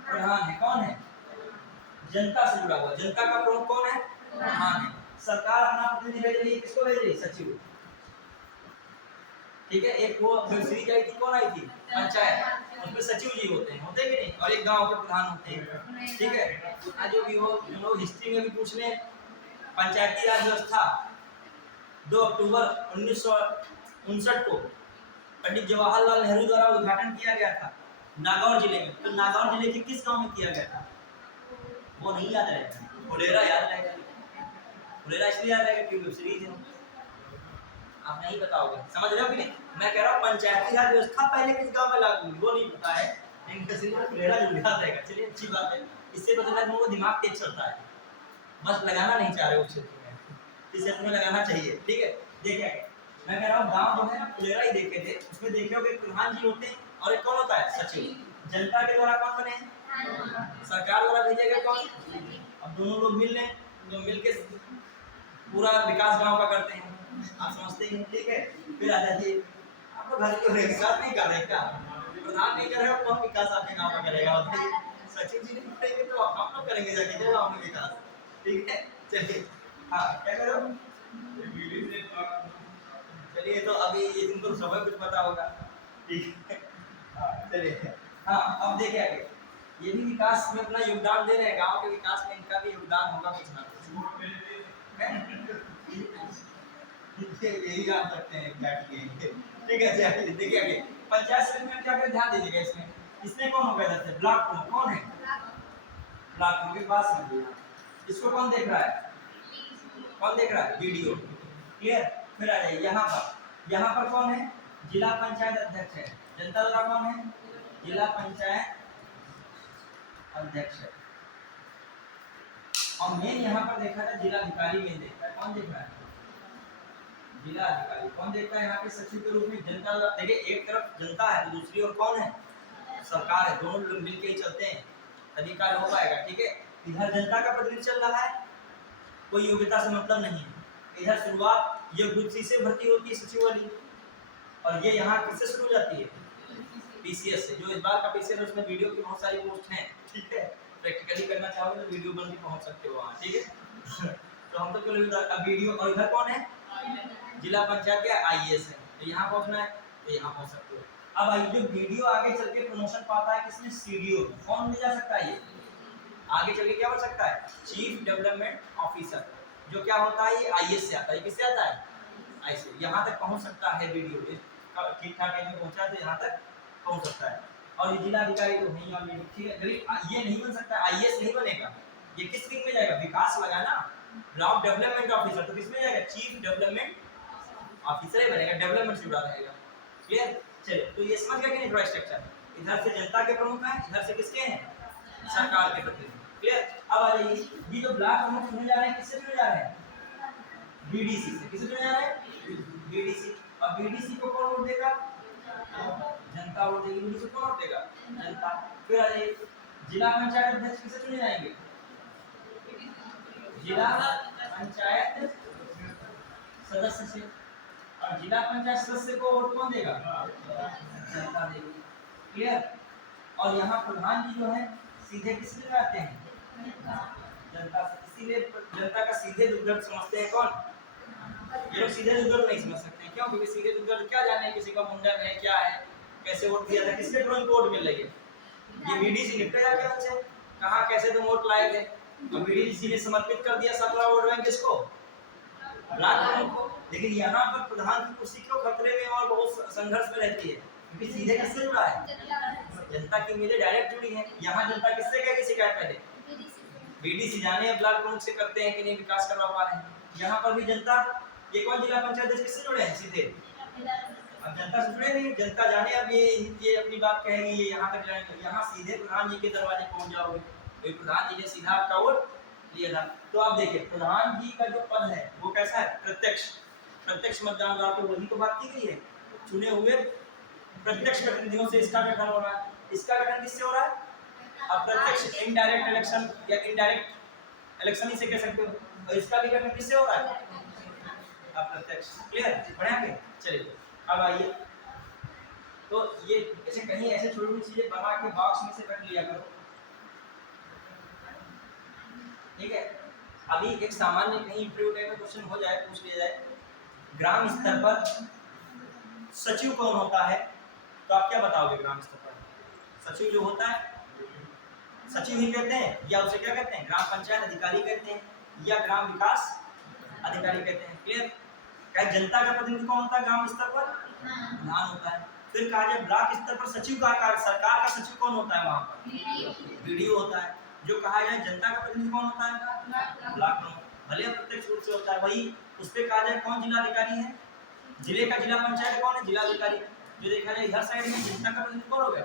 प्रधान है। कौन है? जनता से जुड़ा हुआ। जनता का प्रमुख कौन है? प्रधान है। सरकार अपना प्रतिनिधि भेज रही है, किसको भेज रही है? सचिव। ठीक है, एक वो सीरीज आई थी, कौन आई थी? पंचायत, उसमें सचिव जी होते हैं कि नहीं, और एक गांव के प्रधान होते हैं। ठीक है, आज जो भी हो, जो लोग हिस्ट्री में भी पूछ लें, पंचायती राज व्यवस्था 2 अक्टूबर 1959 को पंडित जवाहरलाल नेहरू द्वारा उद्घाटन किया गया था नागौर जिले में। तो नागौर जिले के किस गांव में किया गया था? वो नहीं याद रहेगा, फुलेरा याद रहेगा। फुलेरा इसलिए याद रहेगा क्योंकि वेब सीरीज है, आप नहीं बताओगे। समझ रहे हो कि नहीं? मैं कह रहा हूँ पंचायती राज व्यवस्था पहले किस गांव में लागू हुई वो नहीं पता है, लेकिन फुलेरा जो याद रहेगा। चलिए, अच्छी बात है, इससे पता लगा लोगों को दिमाग तेज चलता है, बस लगाना नहीं चाह रहे उस क्षेत्र में, इस क्षेत्र में लगाना चाहिए। ठीक है, देखिए मैं कह रहा हूँ गांव जो है ना फुलेरा ही देखे थे, उसमें देखे होगे प्रधान जी होते हैं और एक कौन होता है? सचिव। जनता के द्वारा कौन बने हैं? सरकार द्वारा भेजे गए कौन? अब दोनों लोग मिल लें, जो मिल के पूरा विकास गांव का करते हैं, आप समझते हैं। ठीक है, फिर आ जाइए, आप लोग घर के विकास नहीं कर रहे क्या? प्रधान नहीं कर रहे हो, कौन विकास आपके गांव का करेगा? बताइए, सचिव जी नहीं करेंगे तो आप लोग करेंगे जाके जो गांव में विकास। ठीक है, चलिए, हाँ क्या करो, चलिए, तो अभी ये दिन तो सब कुछ पता होगा। ठीक है, हाँ चलिए, हाँ अब देखिए आगे, ये भी विकास में अपना योगदान दे रहे हैं, गांव के विकास में इनका भी योगदान होगा कुछ ना कुछ। यही जान सकते हैं क्या किए। ठीक है, चलिए देखिए आगे, पंचायत समिति में क्या कर ध्यान दीजिएगा। इसमें कौन होगा? जैसे ब्लॉक प्रमुख कौन है? ब्लॉक प्रमुख की बात समझिए, इसको कौन देख रहा है? कौन देख रहा है? वीडियो। क्लियर? फिर आ जाइए यहाँ पर कौन है? जिला पंचायत अध्यक्ष है। जनता द्वारा कौन है? जिला पंचायत अध्यक्ष है। और मेन यहाँ पर देखा था जिलाधिकारी मेन देखता है। कौन देख रहा है? जिलाधिकारी। कौन देखता है? यहाँ पे सचिव के रूप में जनता। देखिए, एक तरफ जनता है तो दूसरी ओर कौन है? सरकार है। दोनों लोग मिलकर ही चलते हैं तभी कार्य हो पाएगा। ठीक है, इधर जनता का प्रतिनिधि चल रहा है, कोई योग्यता से मतलब नहीं है। इधर शुरुआत ये ग्रुप सी से भर्ती होती है सचिव वाली, और ये यहाँ किससे शुरू हो जाती है? पीसीएस से। जो इस बार का पीसीएस है उसमें वीडियो की बहुत सारी पोस्ट हैं। ठीक है, प्रैक्टिकली करना चाहोगे तो वीडियो बन के पहुंच सकते हो वहाँ। ठीक है, तो हम तो केवल वीडियो। और इधर कौन है? जिला पंचायत के आईएएस है, तो यहाँ पहुंचना है तो यहाँ पहुंच सकते हो। अब आइए, जो वीडियो आगे चल के प्रमोशन पाता है किसमें? सीडीओ। कौन ले जा सकता है? ये आगे चल के क्या हो सकता है? Chief development officer. जो क्या होता है? ये आईएएस से आता है। किससे आता है? आई से। यहाँ तक पहुँच सकता है वीडियो, ठीक ठाक में पहुँचा तो यहाँ तक पहुँच सकता है। और ये जिलाधिकारी तो नहीं ऑलरेडी। ठीक है, ये नहीं बन सकता, आईएएस नहीं बनेगा। ये किस विंग में जाएगा? विकास लगा ना, ब्लॉक डेवलपमेंट ऑफिसर, तो किसमें जाएगा? चीफ डेवलपमेंट ऑफिसर ही बनेगा, डेवलपमेंट से जुड़ा रहेगा। क्लियर? चलिए, तो ये समझ गया कि नहीं थोड़ा स्ट्रक्चर? इधर से जनता के प्रमुख हैं, इधर से किसके हैं? सरकार के प्रतिनिधि। क्लियर? अब आ जाइए, ये जो ब्लॉक प्रमुख चुने जा रहे हैं किससे चुने जा रहे हैं? बीडीसी से। किससे चुने जा रहे हैं? बीडीसी। और बीडीसी को कौन वोट देगा? जनता वोट देगी। बीडीसी को कौन वोट देगा? जनता। फिर आ जाइए, जिला पंचायत अध्यक्ष किससे चुने जाएंगे? जिला पंचायत सदस्य से। और जिला पंचायत सदस्य को वोट कौन देगा? जनता देगी। क्लियर? और यहाँ प्रधान जी जो है सीधे किससे लगाते हैं? जनता से। इसीलिए जनता का सीधे दुर्गत समझते हैं कौन? ये लोग सीधे दुर्गत नहीं समझ सकते। क्यों? क्योंकि सीधे दुर्गत क्या जाने किसी का मुंडन है क्या है, कैसे वोट दिया था, किसके थ्रू वोट मिल रही है। ये बीडीसी निपटेगा क्या उनसे? कहाँ कैसे तुम वोट लाए थे? तो बीडीसी ने समर्पित कर दिया सबका वोट बैंक किसको? ब्लॉक प्रमुख को। लेकिन यहाँ पर प्रधान की कुर्सी क्यों खतरे में और बहुत संघर्ष में रहती है? क्योंकि सीधे किससे जुड़ा है? जनता की उम्मीदें डायरेक्ट जुड़ी है। यहाँ जनता किससे कहेगी शिकायत? पहले बीडीसी जाने ब्लॉक प्रमुख से करते हैं कि नहीं विकास करवा पा रहे हैं। यहाँ पर भी जनता, ये कौन जिला पंचायत किससे जुड़े हैं? सीधे। अब जनता से जुड़े नहीं, जनता जाने अब ये अपनी बात कहेगी, ये यहाँ तक जाएंगे। यहाँ सीधे प्रधान जी के दरवाजे पहुंच जाओगे, तो प्रधान जी ने सीधा आपका वोट लिया था। तो आप देखिए, प्रधान जी का जो पद है वो कैसा है? प्रत्यक्ष मतदान द्वारा। तो वही तो बात की गई है, चुने हुए प्रत्यक्ष प्रतिनिधियों से इसका गठन हो रहा है। इसका गठन किससे हो रहा है? अब प्रत्यक्ष इनडायरेक्ट इलेक्शन या इनडायरेक्ट इलेक्शन ही से कह सकते हो, और इसका भी गठन किससे हो रहा है? अप्रत्यक्ष। क्लियर? बढ़िया के चलिए अब आइए, तो ये ऐसे कहीं ऐसे छोटी छोटी चीजें बना के बॉक्स में से रख लिया करो, ठीक है। अभी एक सामान्य कहीं इंटरव्यू टाइप में क्वेश्चन हो जाए, पूछ लिया जाए ग्राम स्तर पर सचिव कौन होता है, तो आप क्या बताओगे? ग्राम स्तर पर सचिव जो होता है, सचिव ही कहते हैं या उसे क्या कहते हैं? ग्राम पंचायत अधिकारी कहते हैं या ग्राम विकास अधिकारी कहते हैं। क्लियर? क्या जनता का प्रतिनिधि कौन होता है ग्राम स्तर पर? प्रधान होता है। फिर कहा जाए ब्लॉक स्तर पर सचिव का कार्य, सरकार का सचिव कौन होता है? वहां पर बीडीओ होता है। जो कहा जाए जनता का प्रतिनिधि कौन होता है? ब्लॉक प्रमुख, भले अप्रत्यक्ष रूप से होता है। वही उस पर कहा जाए कौन जिलाधिकारी है? जिले का जिला पंचायत कौन है? जिलाधिकारी। जो देखा जाए इधर साइड में जनता का प्रतिनिधि कौन हो गया?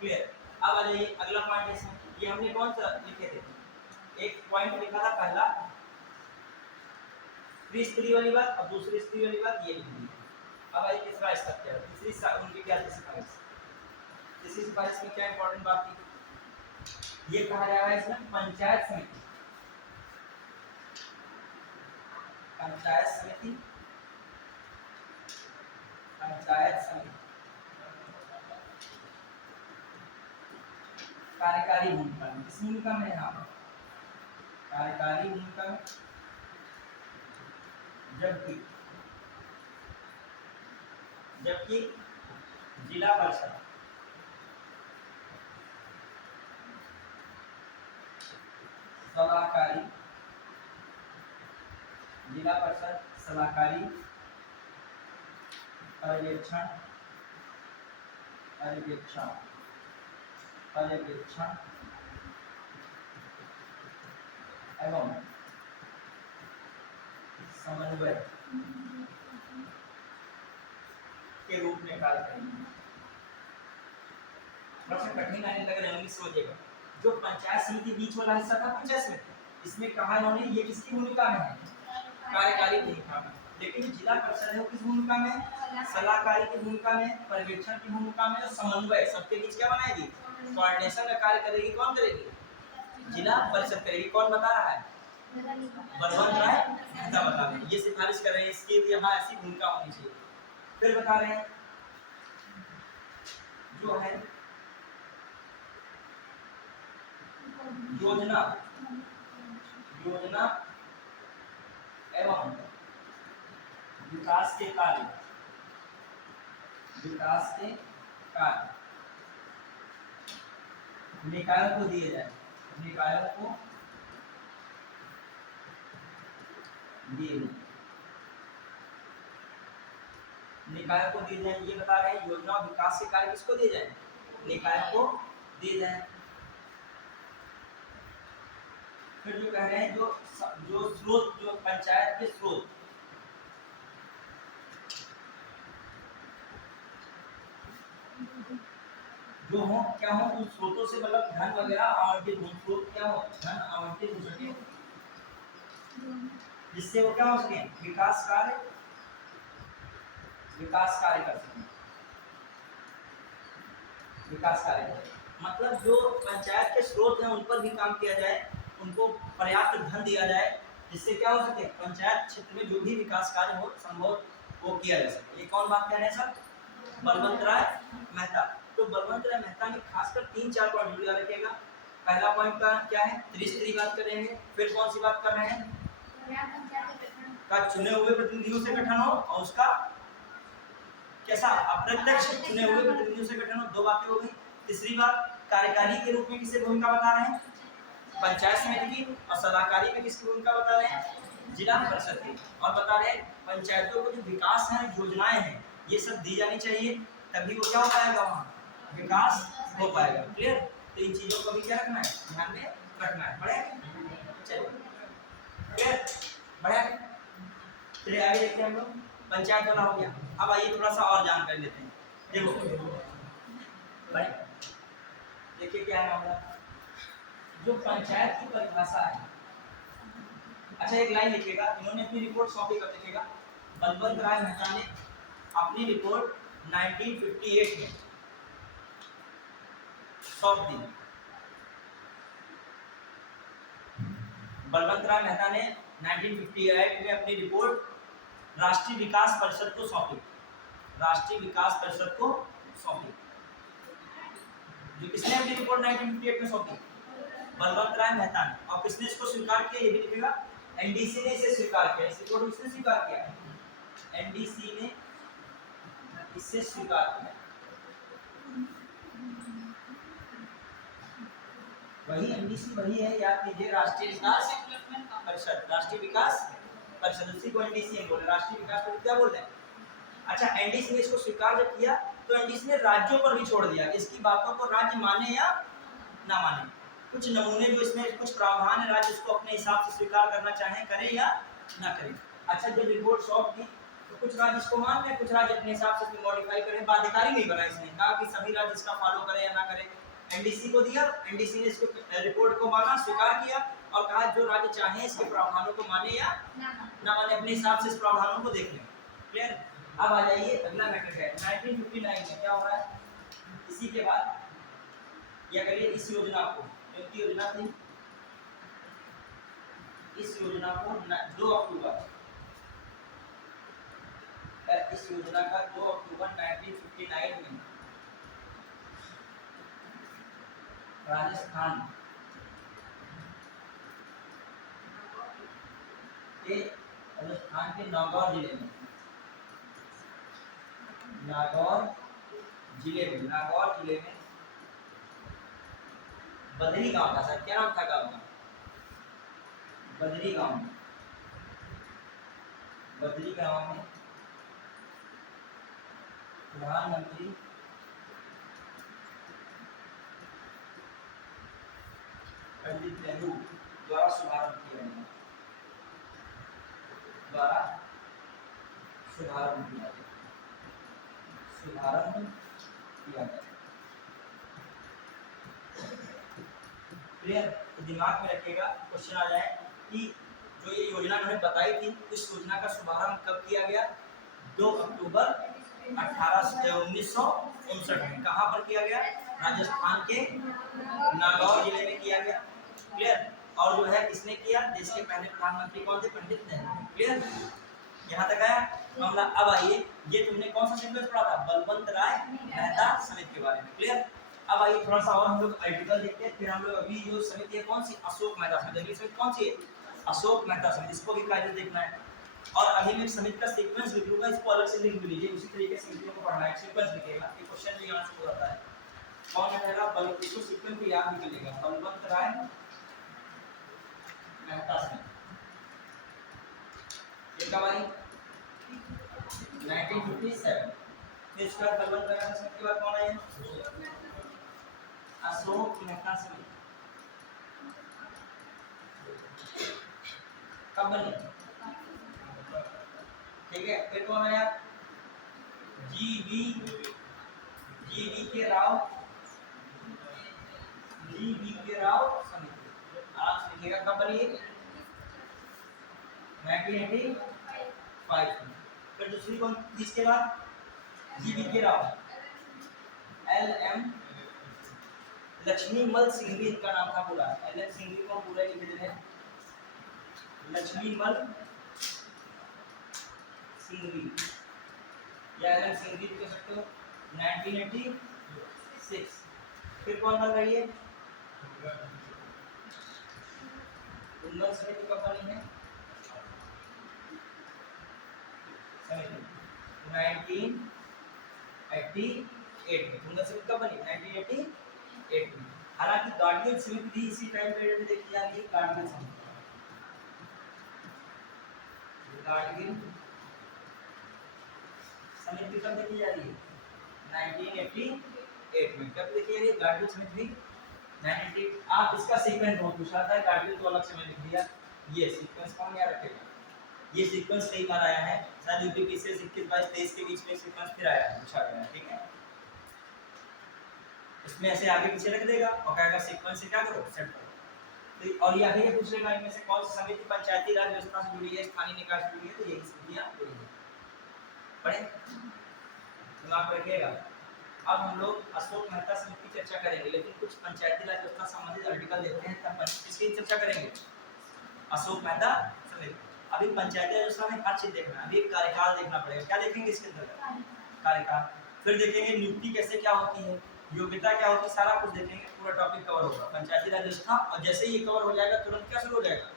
क्लियर? अब आ जाइए अगला पॉइंट इसमें, ये हमने कौन सा लिखे थे? एक पॉइंट लिखा था पहला त्रिस्तरीय वाली बात, अब दूसरी स्त्री वाली बात ये लिखी। अब आइए तीसरा स्तर क्या है? तीसरी उनकी क्या थी सिफारिश? तीसरी सिफारिश में क्या इंपॉर्टेंट बात थी? ये कहा जा रहा है इसमें पंचायत समिति, पंचायत समिति, पंचायत समिति कार्यकारी भूमिका में, किस भूमिका में? यहाँ पर कार्यकारी भूमिका में। जबकि जबकि जिला परिषद सलाहकारी, जिला परिषद सलाहकारी पर्यवेक्षण पर्यवेक्षण पर्यवेक्षण एवं समन्वय के रूप में कार्य करेंगे। कठिन आने लग रहा है, सोचेगा जो पंचायत समिति बीच वाला हिस्सा था पंचायत समिति, इसमें कहा इन्होंने ये किसकी भूमिका में है? कार्यकारी भूमिका में। लेकिन जिला परिषद है वो किस भूमिका में? सलाहकारी की भूमिका में, पर्यवेक्षण की भूमिका में, और समन्वय सबके बीच क्या बनाएगी? कोऑर्डिनेशन का कार्य करेगी। कौन करेगी? जिला परिषद करेगी। कौन बता रहा है? बलवंत राय मेहता बता रहे हैं। ये सिफारिश कर रहे हैं इसकी यहाँ ऐसी भूमिका होनी चाहिए। फिर बता रहे हैं जो है योजना एवं विकास के कार्य, विकास के कार्य निकायों को दिए जाए, निकायों को दिए जाए। ये बता रहे हैं योजना और विकास के कार्य किसको दिए जाए? निकायों को दिए जाए। फिर जो कह रहे हैं जो स्रोत, जो पंचायत के स्रोत, जो हो क्या हो उन स्रोतों से मतलब धन वगैरह आवंटित हो, स्रोत क्या हो? धन आवंटित हो सके, जिससे वो क्या हो सके? विकास कार्य कर सके। विकास कार्य मतलब जो पंचायत के स्रोत हैं उन पर भी काम किया जाए, उनको पर्याप्त धन दिया जाए, जिससे क्या हो सके? पंचायत क्षेत्र में जो भी विकास कार्य हो संभव वो किया जा सके। ये कौन बात कह रहे हैं सर? बलवंत राय मेहता। तो बलवंत राय मेहता ने खासकर 3-4 पॉइंट जुड़ा रखिएगा। पहला पॉइंट का क्या है? त्रिस्तरीय बात करेंगे। फिर कौन सी बात कर रहे हैं? का चुने हुए प्रतिनिधियों से गठन हो और उसका कैसा? अप्रत्यक्ष चुने हुए प्रतिनिधियों से गठन हो। 2 बातें हो गई। तीसरी बात कार्यकारी के रूप में किससे भूमिका बता रहे हैं? पंचायत समिति की। और सलाहकारी में किसकी भूमिका बता रहे हैं? जिला परिषद की। और बता रहे हैं पंचायतों को जो विकास है, योजनाएं हैं, ये सब दी जानी चाहिए, तभी वो क्या हो पाएगा? वहाँ विकास हो पाएगा। क्लियर? तो इन चीजों को भी क्या रखना है? ध्यान में रखना है। बढ़िया? चलिए क्लियर? बढ़िया? चलिए आगे देखते हैं हम लोग। पंचायत वाला हो गया। अब आइए थोड़ा सा और जानकारी लेते हैं। देखो देखिए क्या है मामला। जो पंचायत की परिभाषा है, अच्छा एक लाइन लिखिएगा, इन्होंने अपनी रिपोर्ट सौंपी कब लिखिएगा? बलवंत राय मेहता ने अपनी रिपोर्ट 1958 में सौंप दी। बलवंत राय मेहता ने 1958 में अपनी रिपोर्ट राष्ट्रीय विकास परिषद को सौंपी। राष्ट्रीय विकास परिषद को सौंपी। जो किसने अपनी रिपोर्ट 1958 में सौंपी? बलवंत राय मेहता ने। और किसने इसको स्वीकार किया? ये भी लिखेगा, एनडीसी ने इसे स्वीकार किया। इस रिपोर्ट को किसने स्वीकार किया? एनडीसी ने इसे स्वीकार किया। वही एनडीसी वही है, याद कीजिए, राष्ट्रीय विकास परिषद। राष्ट्रीय विकास परिषद, उसी को एनडीसी हम बोल रहे हैं। राष्ट्रीय विकास परिषद क्या बोल रहे हैं? अच्छा, एनडीसी ने इसको स्वीकार जब किया तो एनडीसी ने राज्यों पर भी छोड़ दिया, इसकी बातों को राज्य माने या ना माने। कुछ नमूने जो इसमें कुछ प्रावधान है, राज्य इसको अपने हिसाब से स्वीकार करना चाहे, करे या ना करे। अच्छा, जब रिपोर्ट सौंप की तो कुछ राज्य इसको मान रहे, कुछ राज्य अपने हिसाब से मॉडिफाई करें, बाध्यकारी नहीं बना। इसने कहा कि सभी राज्य इसका फॉलो करें या ना करें। एनडीसी को दिया, एनडीसी ने इसको रिपोर्ट को माना, स्वीकार किया और कहा जो राज्य चाहे इसके प्रावधानों को माने या ना माने, अपने हिसाब से इस प्रावधानों को देख लें। क्लियर? अब आ जाइए, अगला मैटर है 1959 में क्या हो रहा है। इसी के बाद क्या करिए, इस योजना को, जो की योजना थी, इस योजना को 2 अक्टूबर, इस योजना का 2 अक्टूबर 1959 में राजस्थान के नागौर जिले में, नागौर जिले में बदरी गांव था। सर क्या नाम था गांव का? बदरी गांव में, बदरी गांव में प्रधानमंत्री पंडित नेहरू द्वारा शुभारंभ किया गया, क्लियर? तो दिमाग में रखिएगा, क्वेश्चन आ जाए कि जो ये योजना मैंने बताई थी, इस योजना का शुभारंभ कब किया गया? 2 अक्टूबर 1959 में। कहाँ पर किया गया? राजस्थान के नागौर जिले में किया गया। क्लियर? और जो है किसने किया? देश के पहले प्रधानमंत्री कौन थे? पंडित नेहरू। क्लियर? यहाँ तक आया मामला। अब आइए, ये तुमने कौन सा सीक्वेंस पढ़ा था? बलवंत राय मेहता समिति के बारे में। क्लियर? अब आइए थोड़ा सा और हम लोग आर्टिकल देखते हैं, फिर हम लोग अभी जो समिति है कौन सी? अशोक मेहता समिति। अगली समिति कौन सी है? अशोक मेहता समिति। इसको भी कायदे देखना है। और अभी मैं समिति का सीक्वेंस लिख लूंगा, इसको अलग से लिख लीजिए। उसी तरीके से समितियों को पढ़ना है, सीक्वेंस लिखेगा। ये क्वेश्चन भी यहाँ से हो जाता है। कौन रहेगा? बलवंत, इसको सीक्वेंस को याद नहीं करेगा। बलवंत राय मेहता समिति। ये कब आई? 1957। फिर इसके बाद बलवंत राय मेहता समिति के बाद कौन आया? अशोक मेहता समिति। कब बनी? ठीक है। फिर कौन आया? जी वी के राव समिति। आप लिखिएगा कब बनी? 1985 में। फिर दूसरी कौन? इसके बाद जी वी के राव, LM लक्ष्मीमल सिंघवी इनका नाम था पूरा। LM सिंघवी को पूरा लिख देते हैं, लक्ष्मीमल सिंघवी या LM सिंघवी कह सकते हो। 1986। फिर कौन बन रही है? उन्नत समिति कब बनी है? 1988 में। उन्नत समिति कब बनी? 1988 में। हालांकि गार्डियन समिति भी इसी टाइम पीरियड में देखी जाती है। गार्डियन समिति, गार्डियन समिति कब देखी जा रही है? 1988 में। कब देखी जा रही है गार्डियन समिति? 1988। आप इसका सीक्वेंस बहुत पूछा था, गार्डियन तो अलग से मैंने लिख दिया। ये सीक्वेंस कौन याद रखेगा? ये सीक्वेंस कई बार आया है, शायद यूपी से 21, 22, 23 के बीच में सीक्वेंस फिर आया है, पूछा गया है। ठीक है, इसमें ऐसे आगे पीछे रख देगा और कहेगा सीक्वेंस से क्या करो? सेट करो। तो और ये आगे ये पूछ लेगा इनमें से कौन सी समिति पंचायती राज व्यवस्था से जुड़ी है, स्थानीय निकाय से जुड़ी है, तो यही समितियां जुड़ी है। पढ़े? दिमाग रखिएगा। अब हम लोग अशोक मेहता समिति की चर्चा करेंगे, लेकिन कुछ पंचायती राज व्यवस्था संबंधित आर्टिकल देखते हैं, तब इसकी चर्चा करेंगे। अशोक मेहता समिति। अभी पंचायती राज व्यवस्था में हर चीज देखना है, अभी कार्यकाल देखना पड़ेगा। क्या देखेंगे इसके अंदर? कार्यकाल। फिर देखेंगे नियुक्ति कैसे क्या होती है, योग्यता क्या होती है, सारा कुछ देखेंगे, पूरा टॉपिक कवर होगा पंचायती राज व्यवस्था। और जैसे ही ये कवर हो जाएगा तुरंत क्या शुरू हो जाएगा?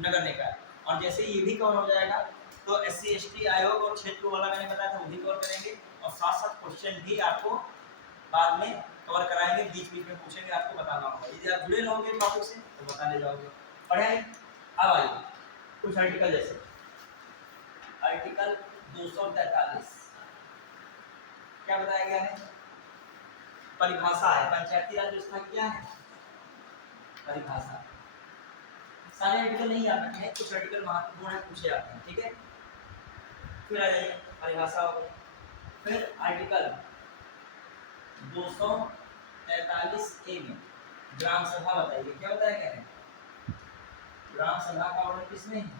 नगर निकाय। और जैसे ही ये भी कवर हो जाएगा तो SC ST आयोग और क्षेत्र वाला मैंने बताया था वो भी कवर करेंगे। और साथ साथ क्वेश्चन भी आपको बाद में कवर कराएंगे, बीच बीच में पूछेंगे, आपको बताना होगा। यदि आप जुड़े रहोगे टॉपिक से तो बता ले जाओगे। पढ़े? अब आइए कुछ आर्टिकल, जैसे आर्टिकल 243 क्या बताया गया है? परिभाषा है। पंचायती राज व्यवस्था क्या है? परिभाषा। सारे आर्टिकल नहीं याद रखने, कुछ आर्टिकल महत्वपूर्ण है, पूछे जाते हैं, ठीक है। फिर आ जाइए परिभाषा हो गई। फिर आर्टिकल 243A में ग्राम सभा बताइए, क्या बताया गया है? ग्राम सभा का ऑर्डर किसमें है?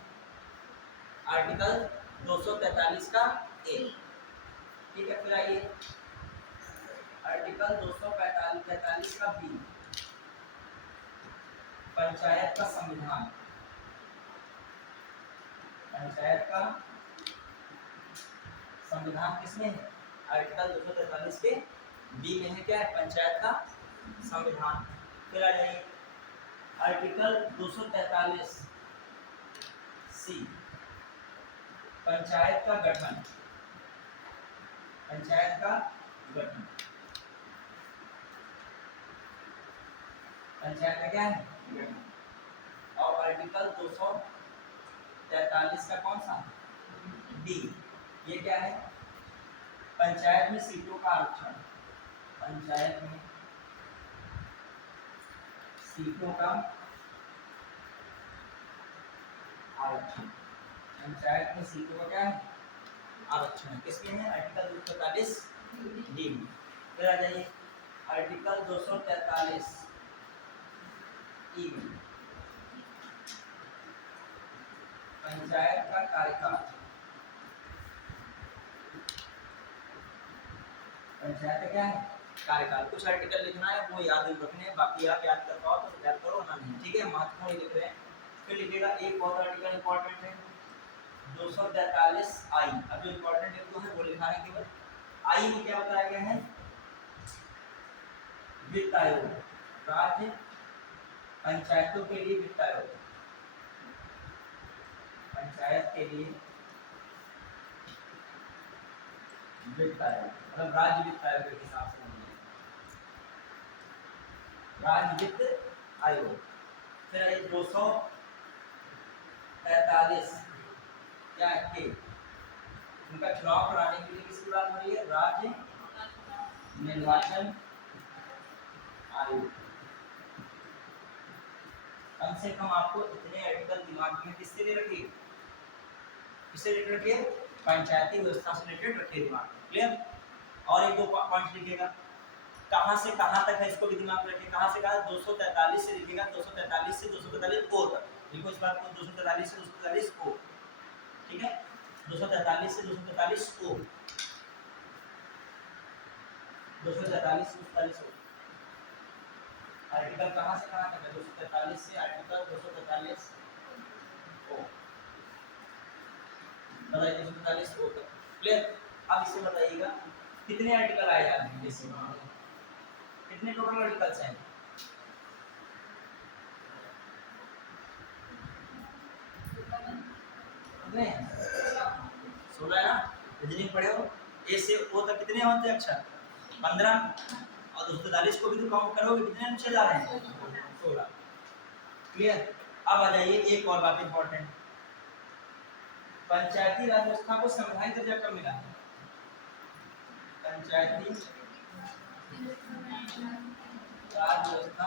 आर्टिकल 243 का ए, ठीक है। फिर आइए आर्टिकल 243 का बी, पंचायत का संविधान। पंचायत का संविधान किसमें है? आर्टिकल 243 के बी में है, क्या है? पंचायत का संविधान। फिर आ जाइए आर्टिकल 243 सी, पंचायत का गठन। पंचायत का गठन, पंचायत का क्या है? गठन। और आर्टिकल 243 का कौन सा? डी, ये क्या है? पंचायत में सीटों का आरक्षण। पंचायत में सीटों का आरक्षण। पंचायत में सीटों का क्या है? आरक्षण। किसमें है? आर्टिकल 243 डी में। फिर आ जाइए आर्टिकल 243 ई में, पंचायत का कार्यकाल। पंचायत का क्या है? कार्यकाल। कुछ आर्टिकल लिखना है, वो याद रखने हैं, बाकी आप याद कर पाओ तो याद करो ना, नहीं, ठीक है। महत्वपूर्ण लिख रहे हैं। फिर लिखिएगा एक और आर्टिकल इंपॉर्टेंट है 243 आई। अब जो इंपॉर्टेंट एक दो है वो लिखा है केवल। आई में क्या बताया गया है? वित्त आयोग, राज्य पंचायतों के लिए वित्त आयोग। पंचायत के लिए वित्त आयोग, मतलब राज्य वित्त आयोग के हिसाब से राज्य वित्त आयोग। फिर 243 क्या है? उनका चुनाव कराने के लिए किसकी बात हो रही है? राज्य निर्वाचन आयोग। कम से कम आपको इतने आर्टिकल दिमाग में किससे ले रखिए? किससे रिलेटेड रखिए? पंचायती व्यवस्था से रिलेटेड रखिए दिमाग में। क्लियर? और एक दो पॉइंट लिखिएगा, कहां से कहां तक है इसको भी दिमाग में रखिए। कहां से कहा? 243 से लिखिएगा, 243 से 243 ओ तक। देखो इस बात को, 243 से 243 ओ, ठीक है। 243 से 243 ओ, 243 से 243 ओ। आर्टिकल कहां से कहां तक है? 243 से आर्टिकल 243 ओ, बताइए 243 ओ तक। क्लियर? अब इसे बताइएगा कितने आर्टिकल आए जा रहे हैं, जैसे कितने टोटल आर्टिकल्स हैं? कितने? 16 है ना? रीजनिंग पढ़े हो? ए से ओ तक कितने होते हैं अक्षर? 15। और 243 को भी तो काउंट करोगे, कितने नीचे जा रहे हैं? 16। क्लियर? अब आ जाइए एक और बात इंपॉर्टेंट, पंचायती राज व्यवस्था को संवैधानिक दर्जा कब मिला? पंचायती राज व्यवस्था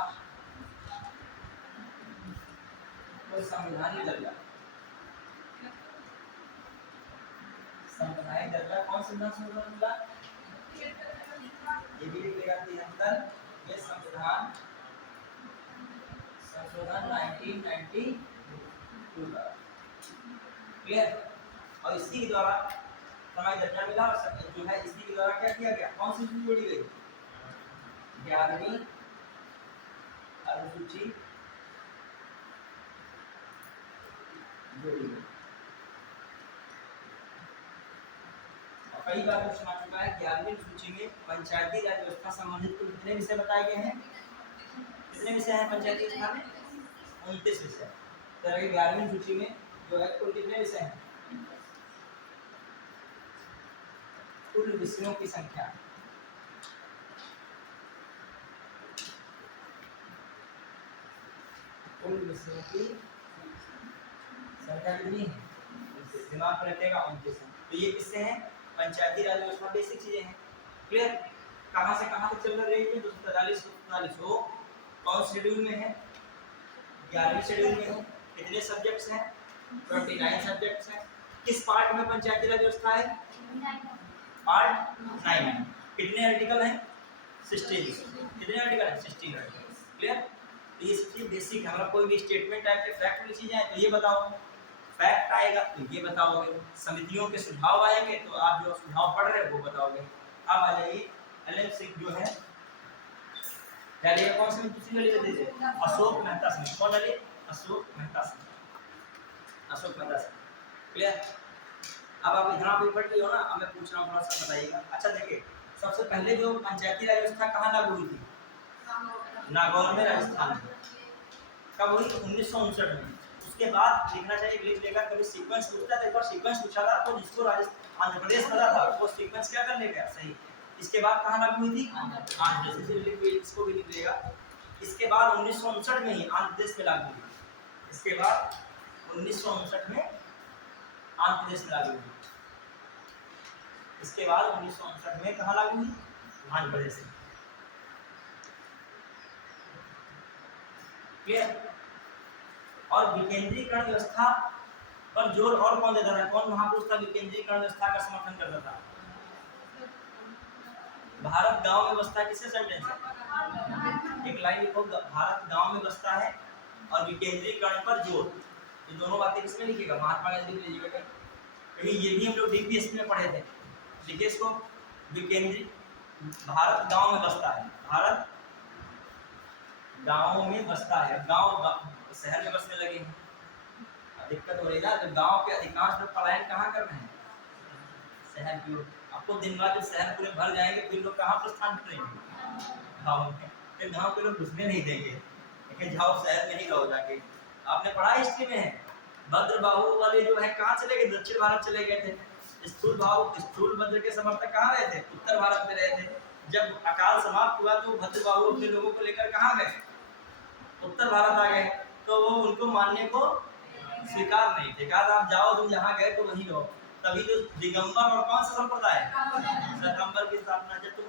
को संवैधानिक दर्जा, संवैधानिक दर्जा कौन संविधान से मिला? ये भी लिखेगा 73, ये संविधान संशोधन 1992 का। क्लियर? और इसी के द्वारा समाज दर्जा मिला, और जो है इसी के द्वारा क्या किया गया? कौन सी सूची जोड़ी गई? 11वीं अनुसूची जोड़ी गई। और कई बार पूछा चुका है 11वीं सूची में पंचायती राज व्यवस्था संबंधित कुल कितने विषय बताए गए हैं? कितने विषय हैं पंचायती व्यवस्था में? 29 विषय। तो 11वीं सूची में जो है कुल कितने विषय हैं? कुल विषयों की संख्या कितनी है? दिमाग में रखिएगा 29। तो ये किससे हैं? पंचायती राज व्यवस्था बेसिक चीजें हैं। क्लियर? कहां से कहां तक चल रहा है? 243 244 वो कौन शेड्यूल में है? 11वीं शेड्यूल में है। कितने सब्जेक्ट्स हैं? 29 सब्जेक्ट्स हैं। किस पार्ट में पंचायती राज व्यवस्था है? पार्ट 9 में। कितने आर्टिकल हैं? 16। कितने आर्टिकल हैं? 16 आर्टिकल। क्लियर? तो ये सबसे बेसिक है। मतलब कोई भी स्टेटमेंट टाइप के फैक्ट वाली चीजें हैं तो ये बताओ, फैक्ट आएगा तो ये बताओगे, समितियों के सुझाव आएंगे तो आप जो सुझाव पढ़ रहे हो वो बताओगे। अब आ जाइए एलएम जो है पहले कौन सी दूसरी वाली दे दीजिए, अशोक मेहता सिंह। कौन वाली? अशोक मेहता सिंह। अशोक मेहता सिंह। क्लियर? अब आप इतना भी पढ़ लियो ना, अब मैं पूछ रहा हूँ थोड़ा सा बताइएगा। अच्छा देखिए, सबसे पहले जो पंचायती राज व्यवस्था कहाँ लागू हुई थी? नागौर में, राजस्थान में। कब हुई? 1959 में। उसके बाद लिखना चाहिए, लिख लेगा। कभी सीक्वेंस पूछता है तो एक बार सीक्वेंस पूछा था तो जिसको राजस्थान आंध्र प्रदेश पता था वो सीक्वेंस क्या कर लेगा? सही। इसके बाद कहाँ लागू हुई थी? आंध्र प्रदेश। इसको भी लिख लेगा। इसके बाद 1959 में ही आंध्र प्रदेश में लागू हुई। इसके बाद 1959 में आंध्र प्रदेश में लागू हुई। इसके बाद 1959 में कहाँ लागू हुई? आंध्र प्रदेश में। क्लियर? और विकेंद्रीकरण व्यवस्था पर जोर और कौन देता था? कौन महापुरुष था विकेंद्रीकरण व्यवस्था का समर्थन करता था? भारत गांव में बसता है। किससे सेंटेंस है? एक लाइन लिखो, भारत गांव में बसता है और विकेंद्रीकरण पर जोर। ये दोनों बातें किसमें लिखिएगा? महात्मा गांधी में लिखिएगा, क्योंकि ये भी हम लोग डीपीएससी में पढ़े थे। लिखिए इसको, विकेंद्री भारत गांव में बसता है। भारत गांव में बसता है। गांव शहर में बसने लगे हैं, दिक्कत हो रही है। तो गांव के अधिकांश लोग पलायन कहाँ कर रहे हैं? शहर की ओर। आपको दिन बाद जब शहर पूरे भर जाएंगे फिर लोग कहाँ प्रस्थान करेंगे? गाँव में। फिर गाँव के लोग घुसने नहीं देंगे, लेकिन जाओ शहर में ही रहो जाके। आपने पढ़ा हिस्ट्री में है, भद्रबाहु वाले जो है कहाँ चले गए? दक्षिण भारत चले गए थे। स्थूल भद्र के समर्थक कहाँ रहे थे? उत्तर भारत में रहे थे। जब अकाल समाप्त हुआ तो भद्रबाहु अपने लोगों को लेकर कहाँ गए? उत्तर भारत आ गए। तो वो उनको मानने को स्वीकार नहीं थे। कहा आप जाओ, तुम जहाँ गए तो वहीं रहो। तभी जो दिगंबर और कौन सा संप्रदाय दिगंबर की स्थापना, जब तुम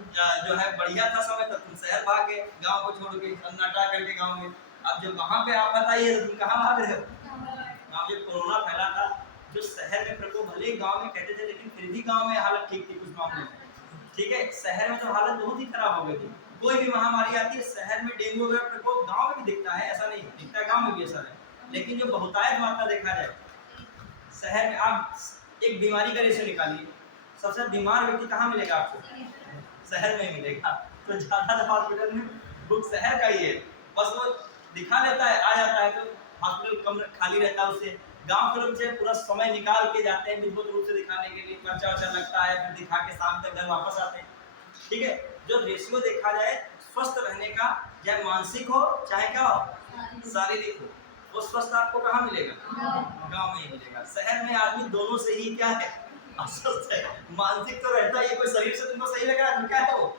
जो है बढ़िया था समय तब तुम शहर भाग गए गांव को छोड़ के, सन्नाटा करके गांव में। अब जब वहां पे आफत आई है तो तुम कहाँ भाग रहे हो? गांव में कोरोना फैला था, जो शहर में प्रकोप भले गांव में कहते थे लेकिन फिर भी गांव में हालत ठीक थी कुछ मामलों में। ठीक है, शहर में तो हालत बहुत ही खराब हो गई थी। कोई भी महामारी आती है शहर में, डेंगू वगैरह प्रकोप गांव में भी दिखता है, ऐसा नहीं दिखता, गांव में भी ऐसा है। लेकिन जो बहुतायत मात्रा देखा जाए शहर में, आप एक बीमारी का रेशो निकालिए, सबसे बीमार व्यक्ति कहाँ मिलेगा आपको? शहर में मिलेगा। तो ज्यादा हॉस्पिटल में बुक शहर का ही है, बस वो दिखा लेता है, आ जाता है तो हॉस्पिटल कम खाली रहता है उससे। गांव के लोग से पूरा समय निकाल के जाते हैं विद्युत रूप से दिखाने के लिए, पर्चा वर्चा लगता है, फिर दिखा के शाम तक घर वापस आते हैं। ठीक है, जो रेशियो देखा जाए स्वस्थ रहने का, चाहे मानसिक हो चाहे क्या हो शारीरिक हो, वो स्वस्थ आपको कहाँ मिलेगा? गांव में ही मिलेगा। शहर में आदमी दोनों से ही क्या है? अस्वस्थ है। मानसिक तो रहता है, कोई शरीर से तुमको सही लग रहा है तो क्या है वो?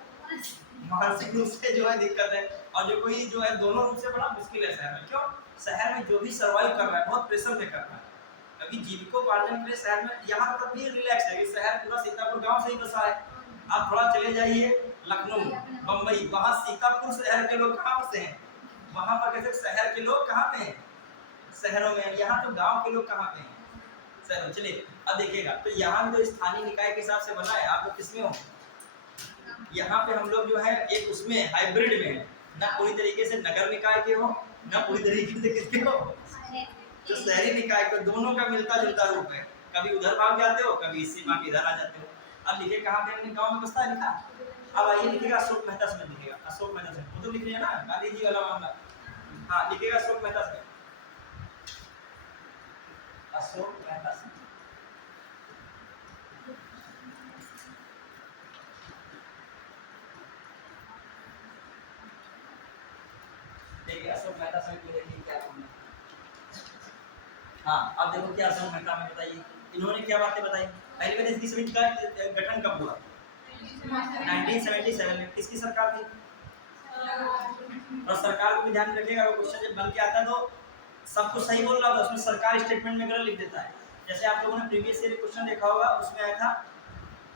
मानसिक रूप से जो है दिक्कत है। और जो कोई जो है दोनों रूप से बड़ा मुश्किल है शहर में। क्यों? शहर में जो भी सर्वाइव कर रहा है बहुत प्रेशर में कर रहा है, क्योंकि जीविकोपार्जन के लिए शहर में, यहाँ तक भी रिलैक्स है कि शहर पूरा सीतापुर गांव से ही बसा है। आप थोड़ा चले जाइए लखनऊ, बम्बई, वहाँ सीतापुर शहर के लोग कहाँ बसे हैं? वहाँ पर कैसे शहर के लोग कहाँ पे हैं? शहरों में। यहाँ तो गांव के लोग कहाँ पे हैं? शहरों। चलिए अब देखिएगा, तो यहाँ तो स्थानीय निकाय के हिसाब से बना है। आप लोग किसमें हो? यहाँ पे हम लोग जो है एक उसमें हाइब्रिड में है, ना पूरी तरीके से नगर निकाय के हो, ना पूरी तरीके से किसके हो, जो शहरी निकाय के। दोनों का मिलता जुलता रूप है। कभी उधर भाग जाते हो, कभी इस सीमा के इधर आ जाते हो। अब लिखिए कहाँ पे अपने गाँव में बसता है लिखा। अब आइए लिखिएगा अशोक मेहता से लिखिएगा। अशोक मेहता से वो तो लिख लिया ना, गांधी जी वाला मामला। हाँ लिखिएगा अशोक मेहता से। अशोक मेहता समिति। देखिए अशोक मेहता समिति देखिए क्या है। हाँ अब देखो क्या अशोक मेहता में बताइए इन्होंने क्या बातें बताई। पहली बार इसकी समिति का गठन कब हुआ? 1977 में। किसकी सरकार थी? और सरकार को भी ध्यान रखिएगा, वो क्वेश्चन जब बन के आता है तो सब कुछ सही बोल रहा था, उसमें सरकार स्टेटमेंट में गलत लिख देता है। जैसे आप लोगों ने प्रीवियस ईयर क्वेश्चन देखा होगा, उसमें आया था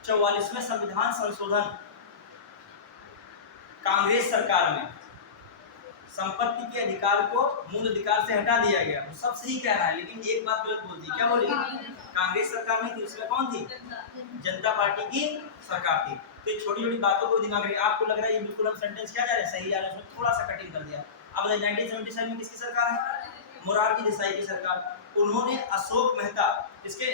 44वें संविधान संशोधन कांग्रेस सरकार में संपत्ति के अधिकार को मूल अधिकार से हटा दिया गया। वो सब सही कह रहा है, लेकिन एक बात गलत बोल दी। क्या बोली? कांग्रेस सरकार नहीं थी, उसमें कौन थी? जनता पार्टी की सरकार थी। तो ये छोटी छोटी बातों को दिमाग में, आपको लग रहा है ये बिल्कुल हम सेंटेंस क्या जा रहे हैं सही जा रहे हैं, उसमें थोड़ा सा कटिंग कर दिया। अब 1977 में किसकी सरकार है? मोरारजी देसाई की सरकार। उन्होंने अशोक मेहता, इसके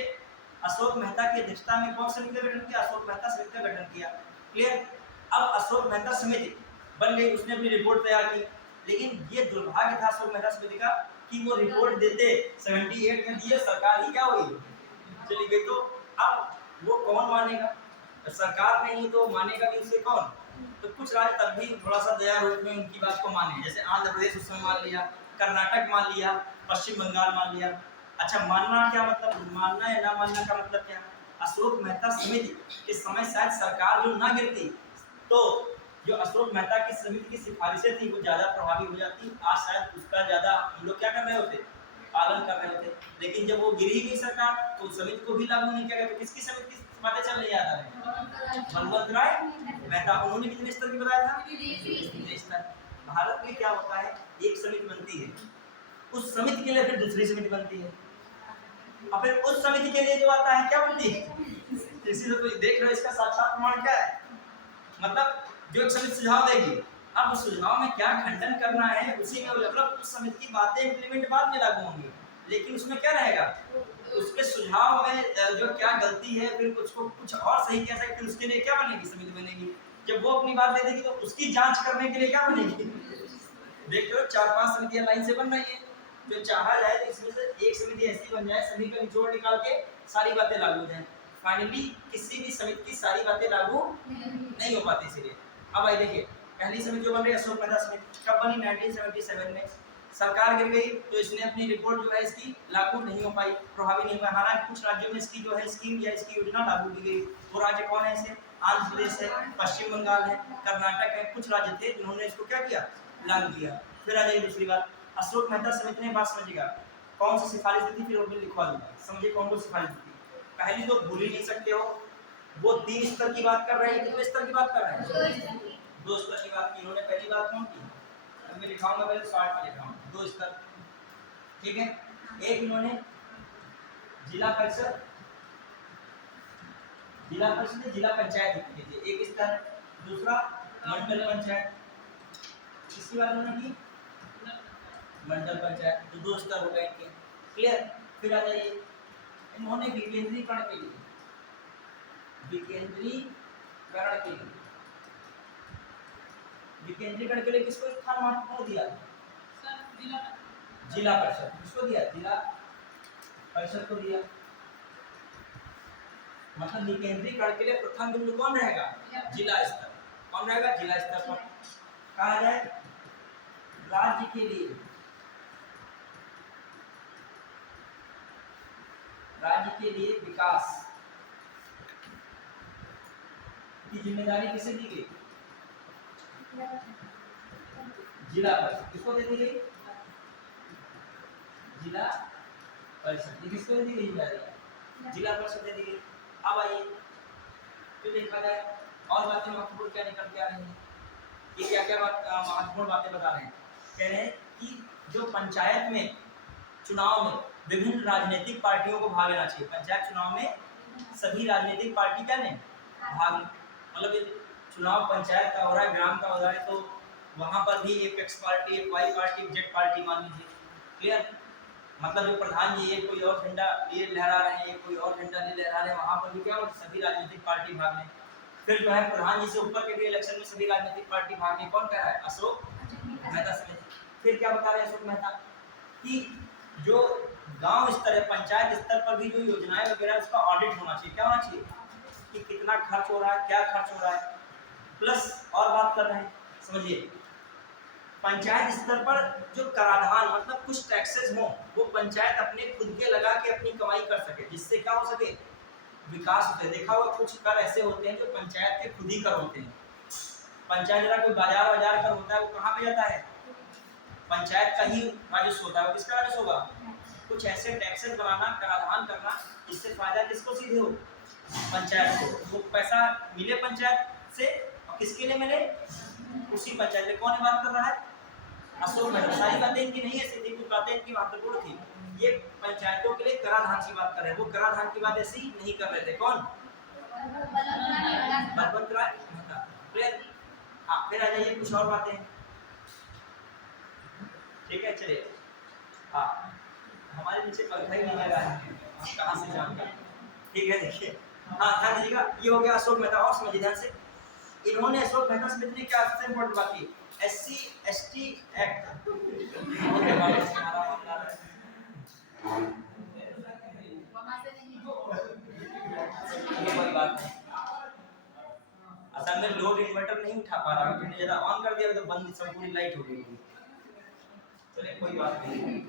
अशोक मेहता की अध्यक्षता में कौन समिति का गठन किया? अशोक मेहता समिति का गठन किया। क्लियर? अब अशोक मेहता समिति बन गई, उसने अपनी रिपोर्ट तैयार की, लेकिन ये दुर्भाग्य था अशोक मेहता समिति का कि वो रिपोर्ट देते 78 में दिए, सरकार ही क्या हुई? चली गई। तो अब वो कौन मानेगा? सरकार नहीं तो मानेगा भी उसे कौन? तो कुछ राज्य तब भी थोड़ा सा दया रूप में उनकी बात को माने, जैसे आंध्र प्रदेश उसमें मान लिया, कर्नाटक मान लिया, पश्चिम बंगाल मान लिया। अच्छा मानना क्या मतलब, मानना या ना मानना का मतलब क्या? अशोक मेहता समिति के समय शायद सरकार जो ना गिरती तो जो अशोक मेहता की समिति की सिफारिशें थी वो ज्यादा प्रभावी हो जाती, आज शायद उसका ज्यादा हम लोग क्या कर रहे होते, पालन कर रहे होते। लेकिन जब वो गिर ही गई सरकार तो समिति को भी लागू नहीं किया गया। तो किसकी समिति की बातें चल रही है? बलवंत राय मेहता। उन्होंने कितने स्तर की बताया था? 3 स्तर। भारत में क्या होता है, एक समिति बनती है, उस समिति के लिए फिर दूसरी समिति बनती है, और फिर उस समिति के लिए जो आता है क्या बनती है? इसी से तो देख रहे हो, इसका साक्षात प्रमाण क्या है? मतलब जो एक समिति सुझाव देगी, अब उस सुझाव में क्या खंडन करना है उसी में, मतलब उस समिति की बातें इंप्लीमेंट बाद में लागू होंगी, लेकिन उसमें क्या रहेगा, उसके सुझाव में जो क्या गलती है फिर उसको कुछ और सही कह सकते, उसके लिए क्या बनेगी? समिति बनेगी। जब वो अपनी बात दे देगी तो उसकी जांच करने के लिए क्या बनेगी? देख लो 4-5 समितियां लाइन से बन रही है, जो चाहा जाए तो इसमें से एक समिति ऐसी बन जाए सभी का निचोड़ निकाल के सारी बातें लागू हो जाए। फाइनली किसी भी समिति की सारी बातें लागू नहीं हो पाती। इसलिए अब आइए देखिए, पहली समिति जो बन रही है अशोक मेहता समिति, कब बनी? 1977 में। सरकार गिर गई तो इसने अपनी रिपोर्ट जो है इसकी लागू नहीं हो पाई, प्रभावी नहीं हुआ। हालांकि कुछ राज्यों में इसकी जो है स्कीम या इसकी योजना लागू की गई। वो राज्य कौन है? ऐसे आंध्र प्रदेश है, पश्चिम बंगाल है, कर्नाटक है, कुछ राज्य थे जिन्होंने इसको क्या किया? लागू किया। फिर आ जाइए दूसरी बात, अशोक मेहता समिति ने बात समझिएगा कौन सी सिफारिश दी थी, फिर वो लिखवा दूंगा, समझिए कौन सी सिफारिश दी थी। पहली तो भूल ही नहीं सकते हो, वो 3 स्तर की बात कर रहे हैं। कितने स्तर की बात कर रहे हैं? 2 स्तर की बात की। इन्होंने पहली बात कौन की? मैं लिखाऊंगा, पहले शॉर्ट में लिखाऊंगा, 2 स्तर। ठीक है, एक इन्होंने जिला परिषद, जिला पंचायत लिख लीजिए, एक स्तर। दूसरा मंडल पंचायत, इसकी बात उन्होंने की मंडल पंचायत, तो 2 स्तर हो गए इनके। क्लियर? फिर आ जाइए, इन्होंने विकेंद्रीकरण के लिए, विकेंद्रीकरण के लिए, विकेंद्रीकरण के लिए किसको स्थान महत्वपूर्ण दिया? जिला परिषद। किसको दिया? जिला परिषद को दिया। मतलब विकेंद्रीकरण के लिए प्रथम बिंदु कौन रहेगा? जिला स्तर। कौन रहेगा? जिला स्तर पर। कहा जाए राज्य के लिए, राज्य के लिए विकास की जिम्मेदारी किसे दी गई? जिला परिषद। किसको दे दी गई? जिला परिषद। ये किसको दे दी गई? जिला परिषद दे दी गई। अब आइए तो देखा जाए और बातें महत्वपूर्ण क्या निकल के आ रही हैं, ये क्या क्या महत्वपूर्ण बातें बता रहे हैं। कह रहे हैं कि जो पंचायत में चुनाव में विभिन्न राजनीतिक पार्टियों को भाग लेना चाहिए। पंचायत चुनाव में सभी राजनीतिक पार्टी क्या नहीं भाग, मतलब चुनाव पंचायत का हो रहा है, ग्राम का हो रहा है, तो वहां पर भी एक एक्स पार्टी, एक वाई पार्टी, एक जेड पार्टी मान लीजिए। क्लियर? मतलब जो प्रधान जी एक कोई और झंडा ये लहरा रहे हैं, एक कोई और झंडा नहीं लहरा रहे हैं, वहां पर भी क्या सभी राजनीतिक पार्टी भाग लें। फिर जो है प्रधान जी से ऊपर के भी इलेक्शन में सभी राजनीतिक पार्टी भाग लें। कौन कह रहा है? अशोक मेहता समिति। फिर क्या बता रहे हैं अशोक मेहता कि जो गांव स्तर, पंचायत स्तर पर भी जो योजनाएं वगैरह उसका ऑडिट होना चाहिए। क्या होना चाहिए कि कितना खर्च हो रहा है, क्या खर्च हो रहा है। प्लस और बात कर रहे हैं, समझिए, पंचायत स्तर पर जो कराधान मतलब कुछ टैक्सेस हो, वो पंचायत अपने खुद के लगा के अपनी कमाई कर सके, जिससे क्या हो सके, विकास होते। देखा होगा कुछ कर ऐसे होते हैं जो पंचायत के खुद ही कर होते हैं। पंचायत जरा कोई बाजार बाजार कर होता है, वो कहाँ पे जाता है, पंचायत का ही राजस्व होता है। वो किसका राजस्व होगा, कुछ ऐसे टैक्सेस बनाना, कराधान करना, जिससे फायदा किसको सीधे हो, पंचायत को। वो पैसा मिले पंचायत से, और किसके लिए मिले, उसी पंचायत में। कौन बात कर रहा है, अशोक मेहता। सारी बातें इनकी नहीं ऐसी थी, कुछ बातें इनकी महत्वपूर्ण थी। ये पंचायतों के लिए कराधान की बात कर रहे हैं। वो कराधान की बात ऐसी नहीं कर रहे थे। कौन, बलवंत राय मेहता। फिर हाँ, फिर आ जाइए कुछ और बातें, ठीक है। चलिए, हाँ, हमारे पीछे पंखा ही नहीं लगा है, कहाँ से जानते हैं, ठीक है। देखिए, हाँ, ध्यान दीजिएगा, ये हो गया अशोक मेहता। और समझिए ध्यान से, इन्होंने अशोक मेहता समिति ने क्या सबसे इम्पोर्टेंट बात की, SC/ST एक्ट। कोई बात नहीं, असल में लोड इन्वर्टर नहीं उठा पा रहा, मैंने जरा ऑन कर दिया तो बंद, सब पूरी लाइट हो गई। चलिए कोई बात नहीं,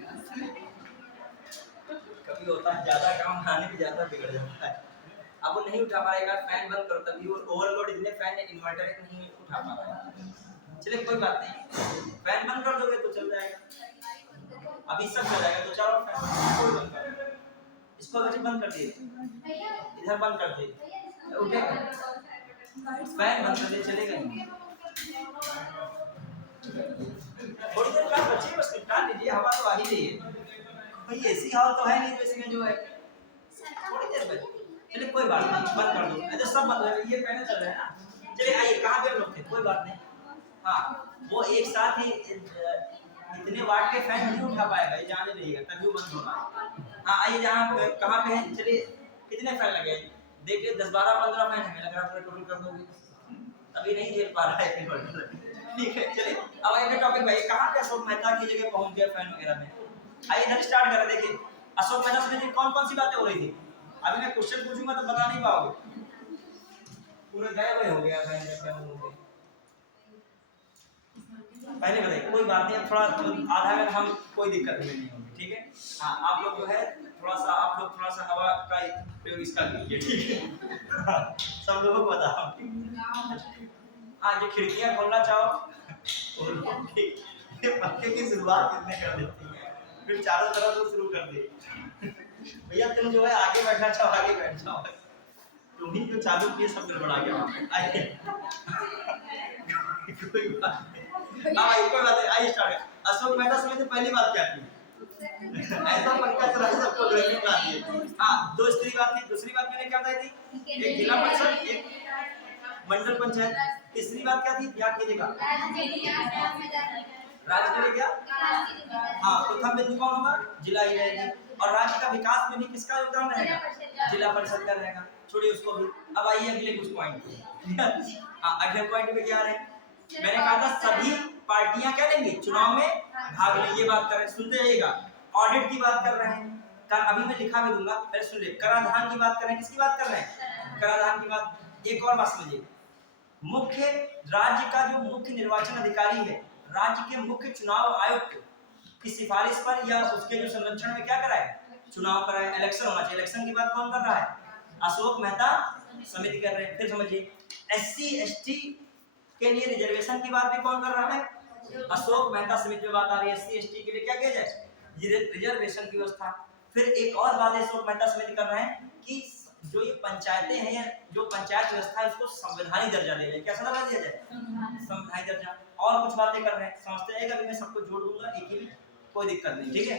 कभी होता है ज्यादा काम आने में ज्यादा बिगड़ जाता है। अब वो नहीं उठा पा रहा, एक बार फैन बंद करो, तभी वो ओवरलोड, इतने फैन है, इन्वर्टर नहीं उठा पा रहा है। चलिए कोई बात नहीं, फैन बंद कर दोगे तो चल जाएगा, अभी सब चल जाएगा। तो चलो फैन बंद कर दो, इसको अगर बंद कर दिए, इधर बंद कर दिए, उठेगा, फैन बंद कर दिए, चलेगा। थोड़ी देर बाद बच्चे बस निपटा लीजिए, हवा तो आ ही रही है, कोई ऐसी हवा तो है नहीं जो इसमें जो है, थोड़ी देर बाद। चलिए कोई बात नहीं, बंद कर दो। अच्छा सब बंद है, ये पहले चल रहा है ना। चलिए आइए, कहाँ पे हम लोग थे, कोई बात नहीं। हाँ, वो एक साथ ही इतने वाट के फैन नहीं उठा पाएगा, ये जाने रहिएगा, तभी वो बंद होगा। हाँ आइए, जहाँ कहाँ पे हैं, चलिए कितने फैन लगे, देखिए 10, 12, 15 फैन हमें लग रहा है, टोटल कर दोगे, अभी नहीं झेल पा रहा है। ठीक है, चलिए अब आइए टॉपिक भाई, कहाँ पे अशोक मेहता की जगह पहुंच गया फैन वगैरह में। आइए इधर स्टार्ट करें। देखिए अशोक मेहता समिति कौन कौन सी बातें हो रही थी, अभी मैं क्वेश्चन पूछूंगा तो बता नहीं पाओगे, पूरे गायब हो गया फैन। पहले बताइए, कोई बात नहीं, थोड़ा आधा मिनट हम, कोई दिक्कत नहीं होगी, ठीक है। हाँ आप लोग जो है थोड़ा सा, आप लोग थोड़ा सा हवा का प्रयोग इसका कीजिए, ठीक है। सब लोगों को बताओ। हाँ, जो खिड़कियां खोलना चाहो, पंखे की शुरुआत कितने कर देती है, फिर चारों तरफ से शुरू कर दे। भैया तुम जो है आगे बैठना चाहो आगे बैठ जाओ, तुम ही तो चालू किए, सब गड़बड़ा गया। आइए कोई बात नहीं, हाँ कोई बात नहीं, आइए स्टार्ट। अशोक मेहता समिति पहली बात क्या थी, ऐसा पंखा चला सबको गर्मी में आती है। हाँ, दो स्त्री बात थी, दूसरी बात मैंने क्या बताई थी, एक जिला परिषद, एक मंडल पंचायत। तीसरी बात क्या थी, याद कीजिएगा, राज्य के लिए क्या, हाँ प्रथम बिंदु कौन होगा, जिला ही रहेगी। और राज्य का विकास में भी किसका योगदान रहेगा, जिला परिषद का रहेगा, छोड़िए उसको भी। अब आइए अगले कुछ पॉइंट। हाँ, अगले पॉइंट में क्या रहे, मैंने कहा था सभी पार्टियां क्या लेंगी, चुनाव में भाग लेंगी, ये बात कर रहे हैं, सुनते रहिएगा। ऑडिट की बात कर रहे हैं, अभी मैं लिखा भी दूंगा, पहले सुन ले। कराधान की बात कर रहे हैं, किसकी बात कर रहे हैं, कराधान की बात। एक और बात समझिए, मुख्य राज्य का जो मुख्य निर्वाचन अधिकारी है, राज्य के मुख्य चुनाव आयुक्त की सिफारिश पर या उसके जो संरक्षण में क्या कराए, चुनाव कराए, इलेक्शन होना चाहिए। इलेक्शन की बात कौन कर रहा है, अशोक मेहता समिति कर रहे हैं। फिर समझिए, SC/ST के लिए रिजर्वेशन की बात भी कौन कर रहा है, अशोक मेहता समिति में बात आ रही है। SC/ST के लिए क्या किया जाए, रिजर्वेशन की व्यवस्था। फिर एक और बात अशोक मेहता समिति कर रहे हैं कि जो ये पंचायतें हैं या जो पंचायत व्यवस्था है उसको संवैधानिक दर्जा दिया जाए। कैसा दर्जा दिया जाए, संवैधानिक दर्जा। और कुछ बातें कर रहे हैं, समझते रहेगा, अभी मैं सबको जोड़ दूंगा एक ही में, कोई दिक्कत नहीं, ठीक है।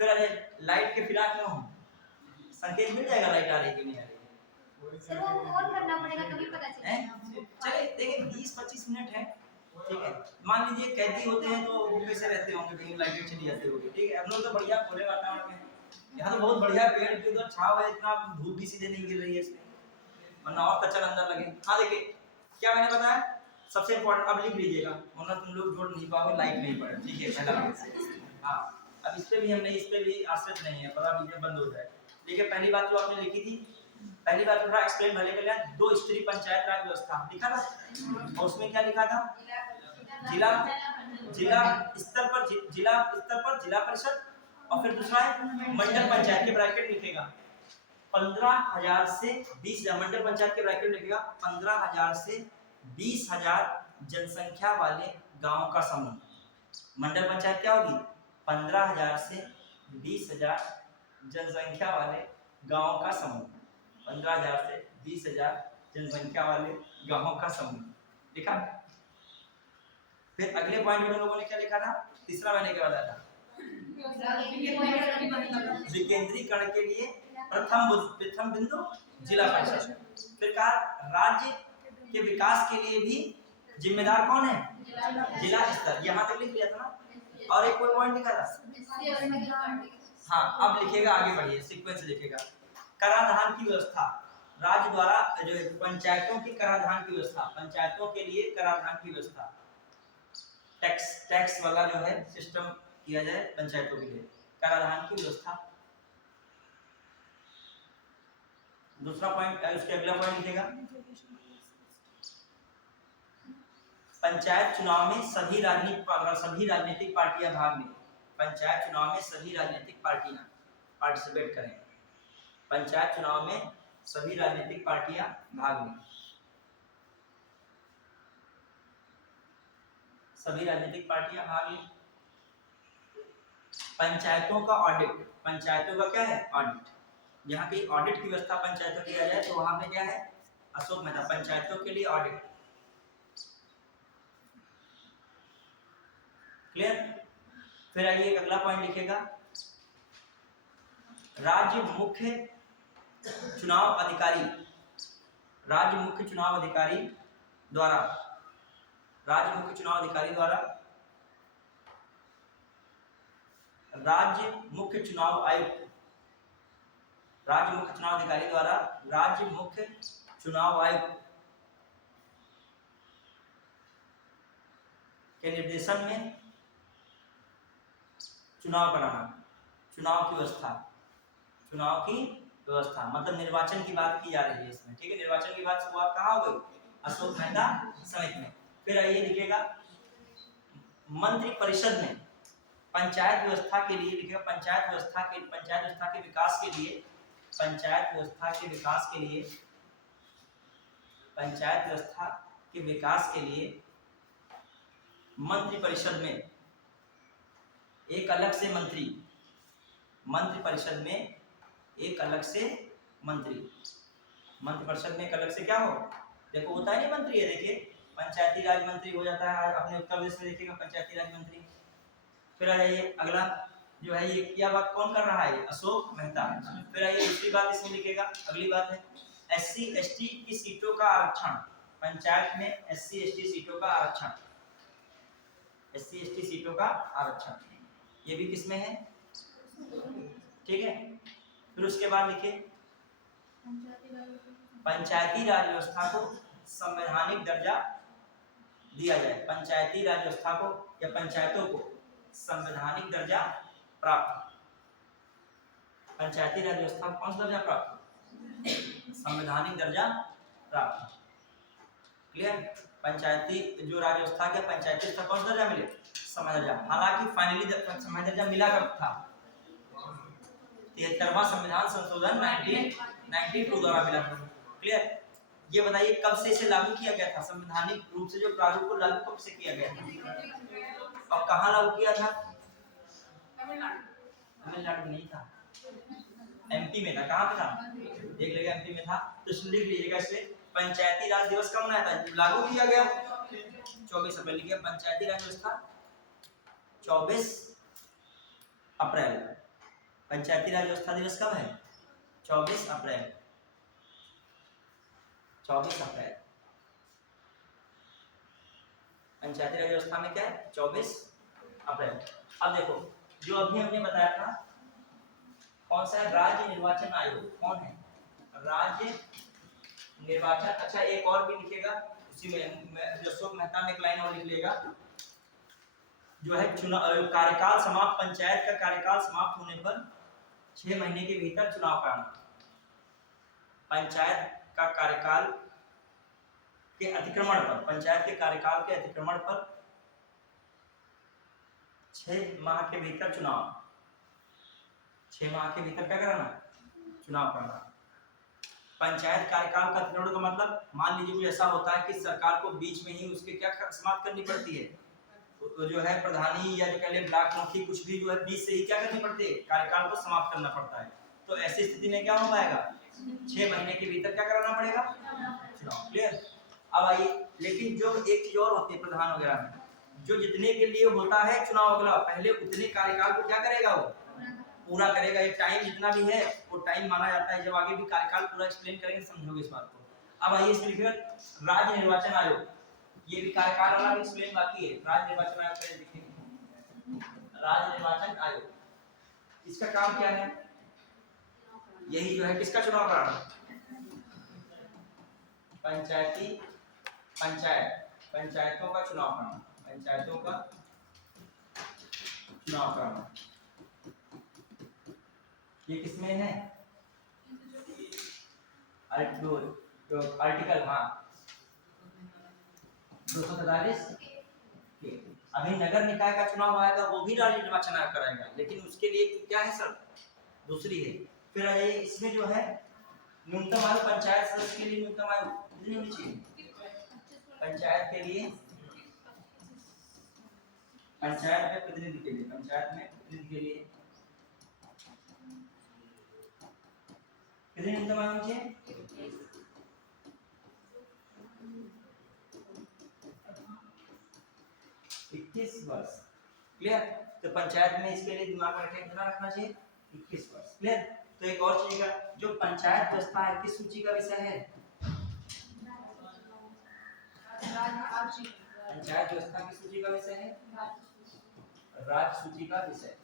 फिर अरे लाइट के फिलहाल में हूँ, संकेत मिल जाएगा लाइट आ रही है कि नहीं आ रही है, सर वो ऑन करना पड़ेगा तभी पता चलेगा। चलिए देखिए 20-25 मिनट है, ठीक है। मान लीजिए कैदी होते हैं तो वो कैसे रहते होंगे, कहीं लाइट चली जाती होगी, ठीक है। हम लोग तो बढ़िया खुले वातावरण में, यहाँ तो बहुत बढ़िया पेड़ की उधर छाव है, इतना धूप भी सीधे नहीं गिर रही है इसमें, वरना और कच्चा अंदर लगे। हाँ देखिए क्या मैंने बताया, सबसे इम्पोर्टेंट अब लिख लीजिएगा, वरना तुम लोग जोड़ नहीं पाओगे, लाइट नहीं पड़े, ठीक है, पहला बात। हाँ अब इस पे भी आश्रित नहीं है, पता नहीं बंद हो जाए। देखिए पहली बात जो आपने लिखी थी, पहली बात थोड़ा एक्सप्लेन भले कर लिया, 2 स्तरीय पंचायत राज व्यवस्था लिखा था, और उसमें क्या लिखा था, जिला स्तर पर जिला परिषद, और फिर दूसरा है मंडल पंचायत के ब्रैकेट लिखेगा 15,000 से 20,000, मंडल पंचायत के ब्रैकेट लिखेगा 15,000 से 20,000 जनसंख्या वाले गांवों का समूह। मंडल पंचायत क्या होगी, 15,000 से 20,000 जनसंख्या वाले गांवों का समूह, 15,000 से 20,000 जनसंख्या वाले गांवों का समूह लिखा। फिर अगले पॉइंट में लोगों ने क्या लिखा था, तीसरा मैंने क्या बताया था, विकेंद्रीकरण के लिए प्रथम बिंदु जिला परिषद। फिर कहा राज्य के विकास के लिए भी जिम्मेदार कौन है, जिला स्तर, यहाँ तक लिख लिया था ना। और एक कोई पॉइंट लिखा था, हाँ अब लिखेगा, आगे बढ़िए सीक्वेंस लिखेगा। कराधान की व्यवस्था, राज्य द्वारा जो पंचायतों की कराधान की व्यवस्था, पंचायतों के लिए कराधान की व्यवस्था, टैक्स वाला जो है सिस्टम किया जाए पंचायतों के लिए, कराधान की व्यवस्था। दूसरा पॉइंट, उसके अगला पॉइंट लिखेगा, पंचायत चुनाव में सभी राजनीतिक पार्टियां भाग लें, पंचायत चुनाव में सभी राजनीतिक पार्टियां पार्टिसिपेट करें, पंचायत चुनाव में सभी राजनीतिक पार्टियां भाग लें, सभी राजनीतिक पार्टियां भाग लें। पंचायतों का ऑडिट, पंचायतों का क्या है, ऑडिट, यहाँ पे ऑडिट की व्यवस्था पंचायतों किया जाए तो वहां पे क्या है, अशोक मेहता, पंचायतों के लिए ऑडिट, क्लियर। फिर आइए अगला पॉइंट लिखेगा, राज्य मुख्य चुनाव अधिकारी द्वारा, राज्य मुख्य चुनाव अधिकारी द्वारा राज्य मुख्य चुनाव अधिकारी द्वारा राज्य मुख्य चुनाव आयुक्त के निर्देशन में चुनाव कराना, चुनाव की व्यवस्था मतलब निर्वाचन की बात की जा रही है इसमें, ठीक है। निर्वाचन की बात शुरुआत कहाँ हो गई, अशोक मेहता समिति में। फिर आइए लिखेगा, मंत्रि परिषद में पंचायत व्यवस्था के लिए लिखेगा, पंचायत व्यवस्था के विकास के लिए मंत्रि परिषद में एक अलग से मंत्री, मंत्रि परिषद में एक अलग से क्या हो, देखो होता है नहीं मंत्री है, देखिए पंचायती राज मंत्री हो जाता है अपने उत्तर प्रदेश में, देखिएगा पंचायती राज मंत्री। फिर आ जाइए अगला जो है, ये क्या बात कौन कर रहा है, अशोक मेहता। फिर आइए दूसरी बात इसमें लिखेगा, अगली बात है SC ST की सीटों का आरक्षण, पंचायत में SC ST सीटों का आरक्षण, SC ST सीटों का आरक्षण, ये भी किसमें है, ठीक है। फिर उसके बाद लिखिए, पंचायती राज व्यवस्था को संवैधानिक दर्जा दिया जाए, पंचायती राज व्यवस्था को या पंचायतों को संवैधानिक दर्जा प्राप्त, पंचायती राज व्यवस्था को कौन सा दर्जा प्राप्त, संवैधानिक दर्जा प्राप्त, क्लियर। पंचायती जो राज व्यवस्था के पंचायती व्यवस्था कौन सा दर्जा मिले, समय दर्जा। हालांकि फाइनली समय दर्जा मिला कब था, 73वां संविधान संशोधन 1992 द्वारा मिला था, क्लियर। ये बताइए कब से इसे लागू किया गया था, संवैधानिक रूप से जो प्रारूप को लागू कब से किया गया था, और कहाँ लागू किया था, तमिलनाडु नहीं था, MP में था। कहाँ पे था, देख लेगा MP में था, तो इसमें लिख लीजिएगा, इसे पंचायती राज दिवस कब मनाया था, लागू किया गया 24 अप्रैल, लिखिए पंचायती राज व्यवस्था 24 अप्रैल, पंचायती राज व्यवस्था दिवस कब है, 24 अप्रैल, 24 अप्रैल। पंचायती राज व्यवस्था में क्या है, 24 अप्रैल। अब देखो जो अभी हमने बताया था कौन सा है, राज्य निर्वाचन आयोग, कौन है, राज्य निर्वाचन। अच्छा एक और भी लिखेगा उसी में, अशोक मेहता में एक लाइन और लिख लेगा, जो है चुनाव कार्यकाल समाप्त, पंचायत का कार्यकाल समाप्त होने पर 6 महीने के भीतर चुनाव कराना। पंचायत का कार्यकाल के अतिक्रमण पर, पंचायत के कार्यकाल के अतिक्रमण पर 6 माह के भीतर चुनाव, 6 माह के भीतर क्या कराना, चुनाव कराना। पंचायत कार्यकाल का अतिक्रमण का मतलब, मान लीजिए कोई ऐसा होता है कि सरकार को बीच में ही उसके क्या समाप्त करनी पड़ती है, तो जो है प्रधानी या जो कह ले ब्लॉक मुखी कुछ भी जो है बीच से ही क्या करनी पड़ती है, कार्यकाल को समाप्त करना पड़ता है। तो ऐसी स्थिति में क्या हो पाएगा, 6 महीने के भीतर क्या कराना पड़ेगा, चुनाव। क्लियर। अब आइए, लेकिन जो एक चीज और होती है प्रधान वगैरह में, जो जितने के लिए होता है चुनाव वगैरह, पहले उतने कार्यकाल को क्या करेगा, वो पूरा करेगा। ये टाइम जितना भी है वो टाइम माना जाता है। जब आगे भी कार्यकाल पूरा एक्सप्लेन करेंगे समझोगे इस बात को। अब आइए इसमें लिखिए राज्य निर्वाचन आयोग, ये भी कार्यकाल वाला भी एक्सप्लेन बाकी है। राज्य निर्वाचन आयोग का देखिए, राज्य निर्वाचन आयोग, इसका काम क्या है, यही जो है किसका चुनाव कराना, पंचायती, पंचायतों का चुनाव कराना, पंचायतों का चुनाव कराना। ये किसमें है, आर्टिकल, हाँ 243। अभी नगर निकाय का चुनाव आएगा वो भी राज्य निर्वाचन आयोग कराएगा, लेकिन उसके लिए क्या है सर, दूसरी है। फिर आइए इसमें जो है न्यूनतम आयु पंचायत सदस्य के लिए न्यूनतम आयु कितनी होनी चाहिए, पंचायत के लिए, पंचायत में प्रतिनिधि के लिए, पंचायत में प्रतिनिधि के लिए कितनी न्यूनतम आयु होनी चाहिए, 21 वर्ष। क्लियर। तो पंचायत में इसके लिए दिमाग में कितना रखना चाहिए, 21 वर्ष। क्लियर। तो एक और चीज का, जो पंचायत व्यवस्था है किस सूची का विषय है, पंचायत व्यवस्था किस सूची का विषय है, राज्य सूची का विषय।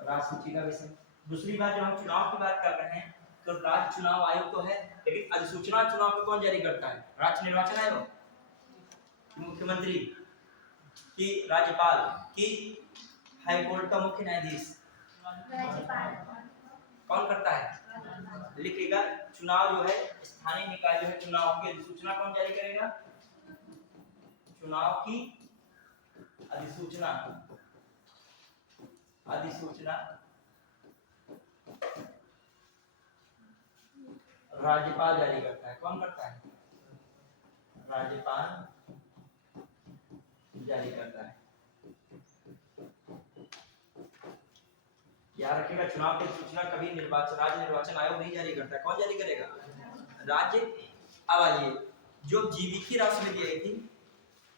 राज्य सूची का विषय। दूसरी बात, जब हम चुनाव की बात कर रहे हैं तो राज्य चुनाव आयोग तो है, लेकिन अधिसूचना चुनाव को कौन जारी करता है, राज्य निर्वाचन आयोग, मुख्यमंत्री की, राज्यपाल की, हाई कोर्ट का मुख्य न्यायाधीश कौन करता है, लिखेगा। चुनाव जो है स्थानीय निकाय जो है चुनाव की अधिसूचना कौन जारी करेगा, चुनाव की अधिसूचना, अधिसूचना राज्यपाल जारी करता है। कौन करता है, राज्यपाल जारी करता है। याद रखिएगा, चुनाव की सूचना कभी राज्य निर्वाचन आयोग नहीं जारी करता है। कौन जारी करेगा, राज्य। अब आइए, जो जीवीके राव समिति आई थी,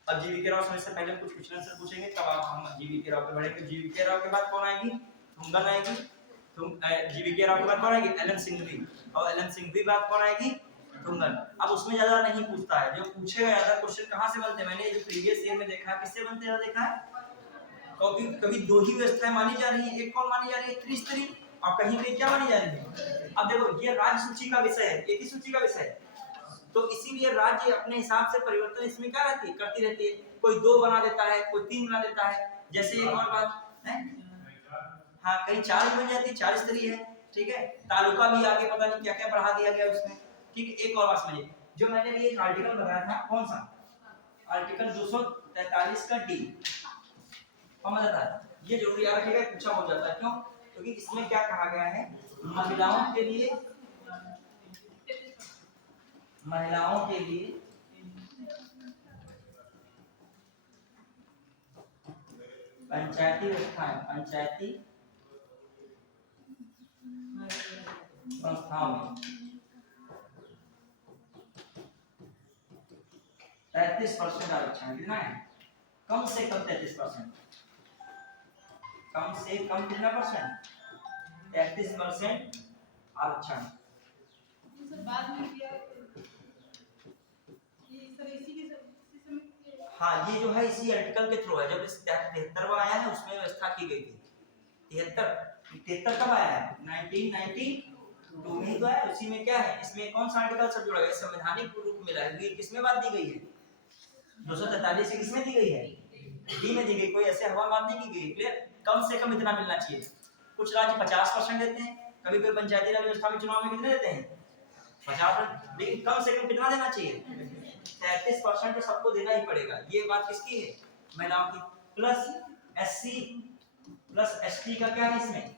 अब जीवीके राव समिति से पहले कुछ क्वेश्चन आंसर पूछेंगे, तब हम जीवीके राव पे बढ़ेंगे। जीवीके राव के बाद कौन आएगी, थुंगन आएगी। जीवीके राव के बाद कौन आएगी, एलन सिंघवी, और एलन सिंघवी बाद कौन आएगी, थुंगन। अब उसमें ज्यादा नहीं पूछता है, जो पूछेगा ज्यादा क्वेश्चन कहां से बनते हैं, मैंने जो प्रीवियस ईयर में देखा, किससे बनते हैं देखा है, कभी दो ही व्यवस्थाएं मानी जा रही है, एक कौन मानी जा रही है, त्रिस्तरीय, और कहीं पे क्या मानी जा रही है। अब देखो, ये राज्य सूची का विषय है, एक ही सूची का विषय है, तो इसीलिए राज्य अपने हिसाब से परिवर्तन इसमें क्या रहती है, करती रहती है। कोई 2 बना देता है, कोई 3 बना देता है। जैसे एक और बात है, हाँ कहीं 4 बन जाती है, 4 स्तरीय है, ठीक है। तालुका भी आगे पता नहीं क्या क्या बढ़ा दिया गया उसमें, ठीक है। एक और बात समझिए, जो मैंने भी एक आर्टिकल बताया था, कौन सा आर्टिकल 243 का डी, समझ आता है, ये जरूरी याद रखिएगा, पूछा हो जाता है। क्यों, क्योंकि इसमें क्या कहा गया है, महिलाओं के लिए, महिलाओं के लिए पंचायती व्यवस्थाएं, पंचायती संस्थाओं में 33% आरक्षण। कितना है, कम से कम 33%, कम से कम कितना परसेंट, 33% आरक्षण। हाँ, ये जो है इसी आर्टिकल के थ्रू है। जब इस 73वां आया है उसमें व्यवस्था की गई थी। 73 कब आया है, 1992 टू ही तो है, उसी में क्या है, इसमें कौन सा आर्टिकल सब जुड़ा है, संवैधानिक रूप मिला है, ये किसमें बात दी गई है, 243 किसमें दी गई है, डी में दी गई, कोई ऐसे हवा बात नहीं की गई। क्लियर, कम से कम इतना मिलना चाहिए। कुछ राज्य 50% देते हैं, कभी कभी पंचायती राज व्यवस्था में चुनाव में कितने देते हैं, 50%, लेकिन कम से कम कितना देना चाहिए, 33% तो सबको देना ही पड़ेगा। ये बात किसकी है, महिलाओं की। प्लस एससी प्लस एसटी का क्या है, इसमें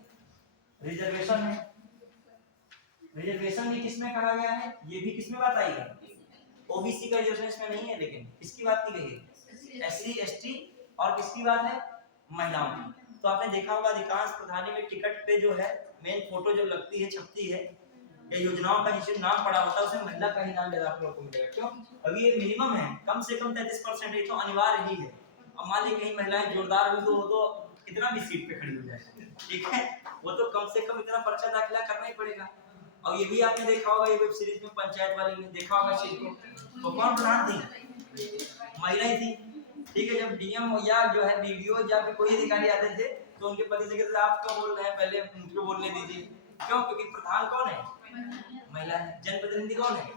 रिजर्वेशन है, रिजर्वेशन भी किसमें कहा गया है, ये भी किसमें बात आई है, ओबीसी का रिजर्वेशन इसमें नहीं है, लेकिन किसकी बात की गई है, एससी एसटी, और किसकी बात है, महिलाओं की। तो आपने देखा होगा अधिकांश प्रधानी में टिकट पे जो है मेन फोटो जो लगती है, छपती है, या योजनाओं का जिसमें नाम पड़ा होता है उसमें महिला का ही नाम ज्यादा आप लोगों को मिलेगा। क्यों, अभी ये मिनिमम है, कम से कम 33% है, तो अनिवार्य ही है। अब मान ली कहीं महिलाएं जोरदार हुई तो कितना भी सीट पे खड़ी हो जाए, ठीक है, वो तो कम से कम इतना पर्चा दाखिला करना ही पड़ेगा। और ये भी आपने देखा होगा, ये वेब सीरीज में पंचायत वाली में देखा होगा इस चीज को, तो कौन प्रधान थी, महिला ही थी, ठीक है। जब डीएम या जो है वीडियो या फिर कोई अधिकारी आते थे तो उनके पति से कहते थे आप क्यों बोल रहे हैं, पहले उनको बोलने दीजिए। क्यों, क्योंकि प्रधान कौन है, महिला है, जनप्रतिनिधि कौन है,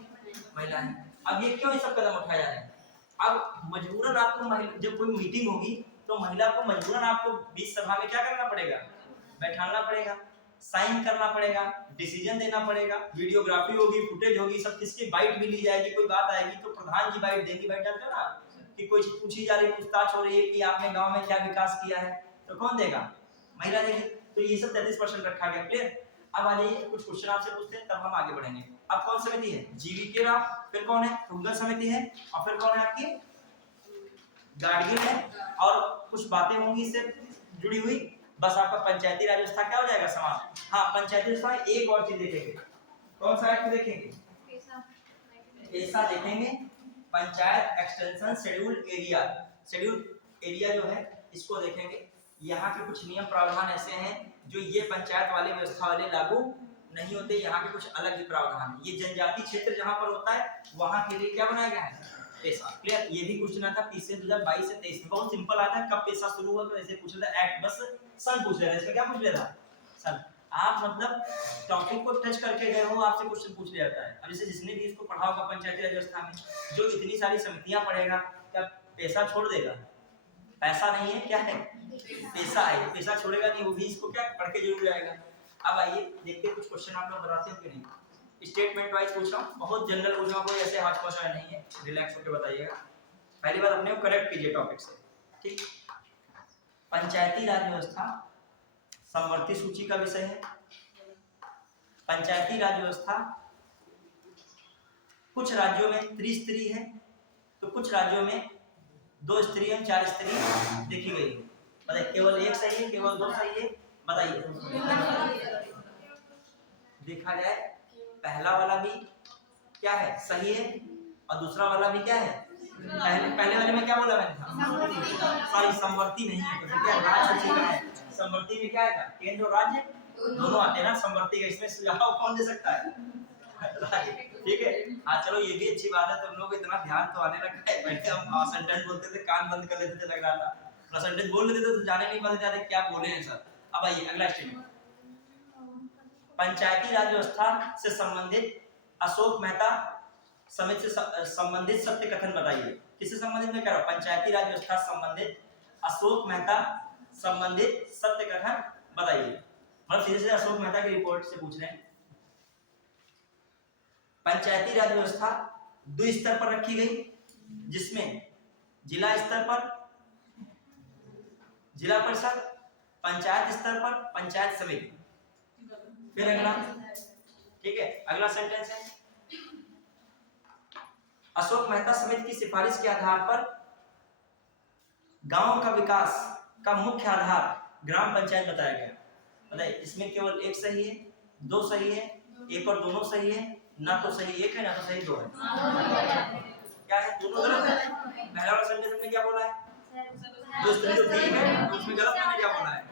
महिला है। अब ये क्यों ये सब कदम उठाए जा रहे हैं, अब मजबूरन आपको जब कोई मीटिंग होगी तो महिला को मजबूरन आपको बीच सभा में क्या करना पड़ेगा, बैठाना पड़ेगा, साइन करना पड़ेगा, डिसीजन देना पड़ेगा, वीडियोग्राफी होगी, फुटेज होगी, सब किसकी बाइट भी ली जाएगी, कोई बात आएगी तो प्रधान जी बाइट देंगी, बैठ जाते हो ना कि कोई पूछी जा रही, पूछताछ हो रही है कि आपने गांव में क्या विकास किया है, तो कौन देगा, महिला देगी। तो ये सब 33% रखा गया। क्लियर, अब आ जाइए कुछ क्वेश्चन आपसे पूछते हैं, तब हम आगे बढ़ेंगे। अब कौन समिति है, जीवीके राव, फिर कौन है, ठुंगर समिति है, और फिर कौन है आपकी गाडगिल है, और कुछ बातें होंगी इससे जुड़ी हुई। बस आपका पंचायती राज व्यवस्था क्या हो जाएगा, समाप्त। हाँ, पंचायती व्यवस्था में एक और चीज देखेंगे, कौन सा एक्ट देखेंगे, ऐसा देखेंगे, panchayat extension schedule area. Schedule area जो है इसको देखेंगे। यहाँ के कुछ नियम प्रावधान ऐसे हैं जो ये पंचायत वाले व्यवस्था वाले लागू नहीं होते, यहाँ के कुछ अलग ही प्रावधान है। ये जनजाति क्षेत्र जहाँ पर होता है वहाँ के लिए क्या बनाया गया है, पैसा। क्लियर, ये भी क्वेश्चन आता है 30 से 2022 से 23 में, बहुत सिंपल आता है, कब पैसा शुरू हुआ तो ऐसे पूछ लेता है एक्ट, बस सन पूछ लेता है, इसमें क्या पूछ लेता है, सन। आप मतलब टॉपिक को टच करके गए हो, आपसे क्वेश्चन पूछ लिया जाता है। अब जैसे जिसने भी इसको पढ़ा होगा पंचायती राज व्यवस्था में, जो इतनी सारी समितियां पढ़ेगा, क्या पैसा छोड़ देगा, पैसा नहीं है, क्या है, पैसा है, पैसा छोड़ेगा नहीं, वो भी इसको क्या पढ़ के जरूर जाएगा। अब आइए देखते हैं कुछ क्वेश्चन आप लोग बनाते हो कि नहीं। स्टेटमेंट वाइज पूछ रहा हूँ, बहुत जनरल पूछ रहा हूँ, कोई ऐसे हाथ पहुंचा नहीं है, रिलैक्स होकर बताइएगा। पहली बार अपने को करेक्ट कीजिए टॉपिक से, ठीक। पंचायती राज व्यवस्था समवर्ती सूची का विषय है। पंचायती राज व्यवस्था कुछ राज्यों में त्रिस्तरीय है, तो कुछ राज्यों में 2 स्तरीय 4 स्तरीय देखी गई है। बताइए, केवल एक सही है, केवल 2 सही है, बताइए। देखा जाए पहला वाला भी क्या है, सही है, और दूसरा वाला भी क्या है, पहले वाले में क्या बोला मैंने, सॉरी समवर्ती नहीं है, तो क्या राज्य सूची का है। समवर्ती में क्या है, केंद्र और राज्य दोनों आते हैं ना, समवर्ती का इसमें सुझाव कौन दे सकता है, ठीक है। हाँ चलो, ये भी अच्छी बात है, तुम लोग इतना ध्यान तो आने लगा है। पहले हम सेंटेंस बोलते थे कान बंद कर लेते थे, लग रहा था सेंटेंस बोल लेते थे तो जाने नहीं पाते थे क्या बोले हैं सर। अब आइए अगला स्टेटमेंट, पंचायती राज व्यवस्था से संबंधित अशोक मेहता समिति से संबंधित सत्य कथन बताइए। किससे संबंधित में कह रहा हूं, पंचायती राज व्यवस्था संबंधित अशोक मेहता संबंधित सत्य कथन बताइए। मतलब सीधे सीधे अशोक मेहता की रिपोर्ट से पूछ रहे हैं। पंचायती राज व्यवस्था 2 स्तर पर रखी गई, जिसमें जिला स्तर पर जिला परिषद, पंचायत स्तर पर पंचायत समिति। फिर अगला, ठीक है, अगला सेंटेंस है, अशोक मेहता समिति की सिफारिश के आधार पर गांव का विकास का मुख्य आधार ग्राम पंचायत बताया गया। बताइए, इसमें केवल एक सही है, 2 सही है, एक और दोनों सही है, ना तो सही एक है ना तो सही 2 है। क्या है, दोनों गलत है। पहला वाला सेंटेंस में क्या बोला है, 2 स्तरीय तो ठीक है, उसमें गलत मैंने क्या बोला है,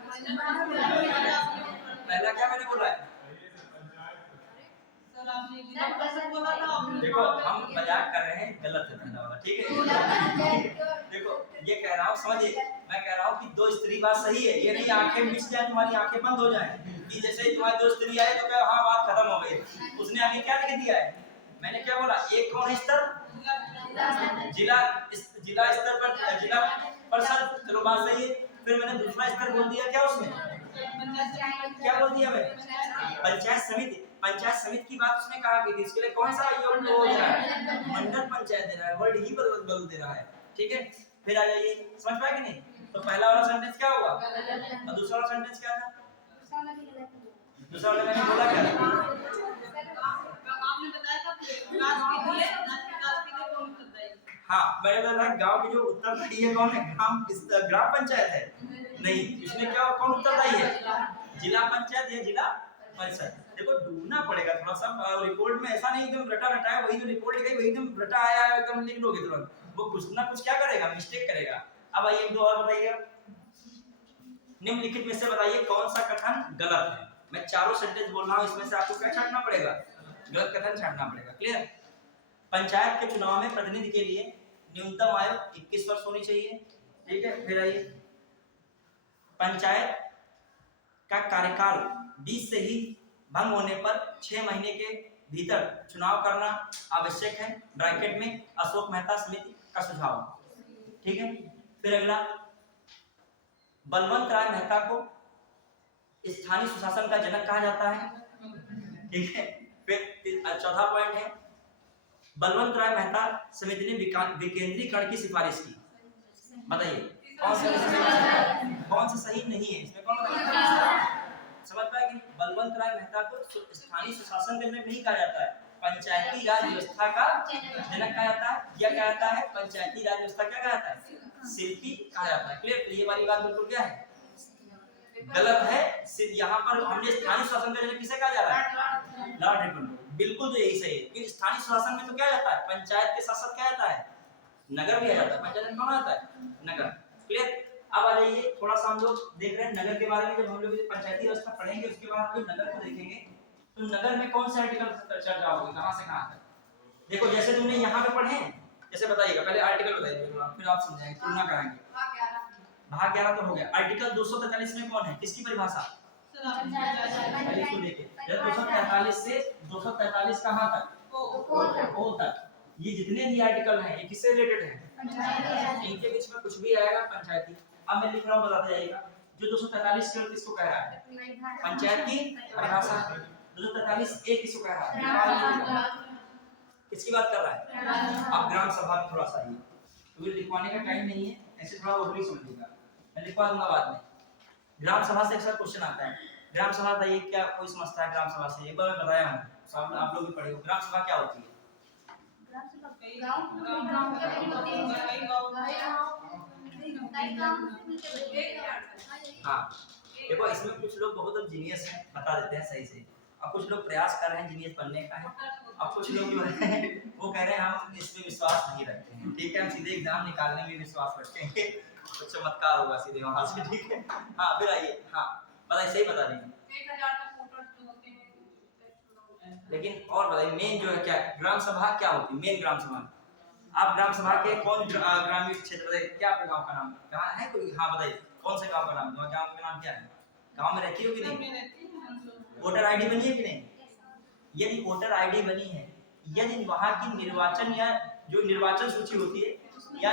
पहला क्या मैंने बोला है, देखो हम मजाक कर रहे हैं, गलत है पहला वाला, ठीक है। देखो ये कह रहा हूँ, समझिए, मैं कह रहा हूँ कि दो स्त्री बात सही है, ये नहीं आंखें मिच जाए, तुम्हारी आंखें बंद हो जाए कि जैसे ही तुम्हारी दो स्त्री आए तो क्या हाँ बात खत्म हो गई। उसने आगे क्या लिख दिया है, मैंने क्या बोला, एक कौन स्तर, जिला स्तर पर, जिला परिषद, चलो बात सही है। फिर मैंने दूसरा स्तर बोल दिया, क्या उसमें क्या बोल दिया मैंने, पंचायत समिति। पंचायत समिति की बात उसने कहा कि इसके लिए कौन सा योग हो रहा है, मंडल पंचायत दे रहा है, वर्ड ही बदल दे रहा है, ठीक है। फिर आ जाइए, समझ पाए कि नहीं। तो पहला वाला सेंटेंस क्या हुआ और दूसरा वाला सेंटेंस क्या था, दूसरा वाला मैंने बोला क्या था, आपने बताया था क्लास के लिए कौन उत्तरदायी, हाँ मैंने बोला गांव की जो उत्तरदायी है कौन है, ग्राम पंचायत है, नहीं इसमें क्या कौन उत्तरदायी है, जिला पंचायत या जिला परिषद। देखो ढूंढना पड़ेगा थोड़ा सा, रिपोर्ट में ऐसा नहीं एकदम रटा रटा है, वही जो रिपोर्ट लिखाई वही एकदम रटा आया है एकदम लिख दोगे तुरंत, वो कुछ ना कुछ क्या करेगा, मिस्टेक करेगा। अब आइए एक दो और बताइए, निम्नलिखित में से बताइए कौन सा कथन गलत है। मैं चारों सेंटेंस बोल रहा हूँ, इसमें से आपको क्या छांटना पड़ेगा, गलत कथन छांटना पड़ेगा, क्लियर। पंचायत के चुनाव में प्रतिनिधि के लिए न्यूनतम आयु 21 वर्ष होनी चाहिए, ठीक है। फिर आइए, पंचायत का कार्यकाल 20 से ही भंग होने पर 6 महीने के भीतर चुनाव करना आवश्यक है, ब्रैकेट में अशोक मेहता समिति का सुझाव, ठीक है। फिर अगला, बलवंत राय मेहता को स्थानीय सुशासन का जनक कहा जाता है, ठीक है। फिर चौथा पॉइंट है, बलवंत राय मेहता समिति ने विकेंद्रीकरण की सिफारिश की, बताइए कौन सा सही नहीं है इसमें, कौन समझ पाए कि बलवंत राय मेहता को स्थानीय सुशासन का जनक नहीं कहा जाता है, पंचायती राज व्यवस्था का जनक कहा जाता है, या कहा जाता है पंचायती राज व्यवस्था क्या कहा जाता है, शिल्पी कहा जाता है, क्लियर। तो ये वाली बात बिल्कुल क्या है, गलत है। यहाँ पर हमने स्थानीय शासन का जनक किसे कहा जा रहा है, लॉर्ड रिपब्लिक, बिल्कुल तो यही सही है, क्योंकि स्थानीय शासन में तो क्या जाता है, पंचायत के शासक क्या जाता है, नगर भी आ जाता है, पंचायत में कौन आता है, नगर, क्लियर। अब आ जाइए, थोड़ा सा हम लोग देख रहे हैं नगर के बारे में, जब हम लोग पंचायती व्यवस्था पढ़ेंगे उसके बाद हम लोग नगर को देखेंगे, तो नगर में कौन से आर्टिकल चर्चा होगी, कहां से कहां तक। देखो जैसे तुमने यहाँ पे पढ़े, जैसे बताइएगा, पहले आर्टिकल बताइए फिर आप समझाएंगे, तुलना कराएंगे। भाग 11 तो हो गया, आर्टिकल 243 में कौन है, किसकी परिभाषा, पहले इसको देखिए, 243 से 243 कहां तक, ओ तक, ये जितने भी आर्टिकल हैं ये किससे रिलेटेड हैं, इनके बीच में कुछ भी आएगा पंचायती। अब मैं लिख रहा हूं, बताते जाइएगा, जो 243 किसको कह रहा है, पंचायत की परिभाषा, 243 ए किसको कह रहा है, किसकी बात कर रहा है। अब ग्राम सभा थोड़ा सा ही, तो लिखवाने का टाइम नहीं है, ऐसे थोड़ा ओरली समझिएगा, मैं लिखवा दूंगा बाद में। ग्राम सभा से अक्सर क्वेश्चन आता है, ग्राम सभा बताइए क्या कोई समझता है ग्राम सभा से, एक बार मैं बताया हूं, सब आप लोग भी पढ़े हो, ग्राम सभा क्या होती है, हाँ देखो इसमें कुछ लोग बहुत अब जीनियस हैं, बता देते हैं सही से, और कुछ लोग प्रयास कर रहे हैं जीनियस बनने का है, अब कुछ लोग जो है वो कह रहे हैं हम इसमें विश्वास नहीं रखते हैं, ठीक है, हम सीधे एग्जाम निकालने में विश्वास रखेंगे, तो चमत्कार होगा सीधे वहां से, ठीक है। हाँ फिर आइए, हाँ बताइए, सही बता रही, लेकिन और बताइए मेन जो है क्या, ग्राम सभा क्या होती है, मेन ग्राम सभा, आप ग्राम सभा के कौन ग्रामीण क्षेत्र बताइए, क्या आपके गांव का नाम कहाँ है कोई, हाँ बताइए कौन से गांव का नाम, गांव का नाम क्या है, गांव में रहती हो कि नहीं, वोटर आईडी बनी है कि नहीं, यदि वोटर आईडी बनी है, यदि वहां की निर्वाचन या जो निर्वाचन सूची होती है या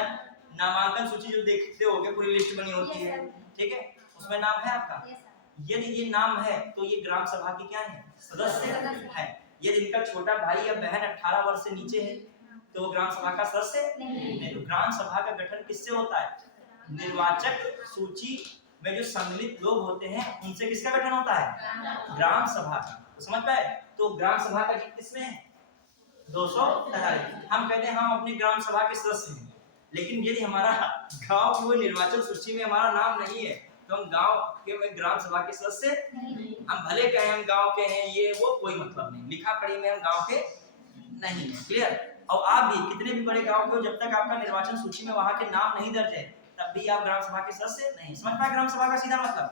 नामांकन सूची जो देखते होगे पूरी लिस्ट बनी होती है, ठीक है, उसमें नाम है आपका, यदि ये नाम है तो ये ग्राम सभा की क्या है, सदस्य है। यदि इनका छोटा भाई या बहन 18 वर्ष से नीचे है तो वो ग्राम सभा का सदस्य नहीं। तो ग्राम सभा का गठन किससे होता है, निर्वाचक सूची में जो सम्मिलित लोग होते हैं उनसे किसका गठन होता है, ग्राम सभा का, तो समझ पाए। तो ग्राम सभा का किसमें है, 243। हम कहते हैं हम अपनी ग्राम सभा के सदस्य हैं, लेकिन यदि हमारा गांव की वो निर्वाचन सूची में हमारा नाम नहीं है तो हम गांव के ग्राम सभा के सदस्य हम भले कहें हम गांव के हैं, ये वो कोई मतलब नहीं, लिखा पढ़ी में हम गांव के नहीं है, क्लियर। और आप भी कितने भी बड़े गांव के हो, जब तक आपका निर्वाचन सूची में वहां के नाम नहीं दर्ज है तब भी आप ग्राम सभा के सदस्य नहीं। समझ पाए ग्राम सभा का सीधा मतलब।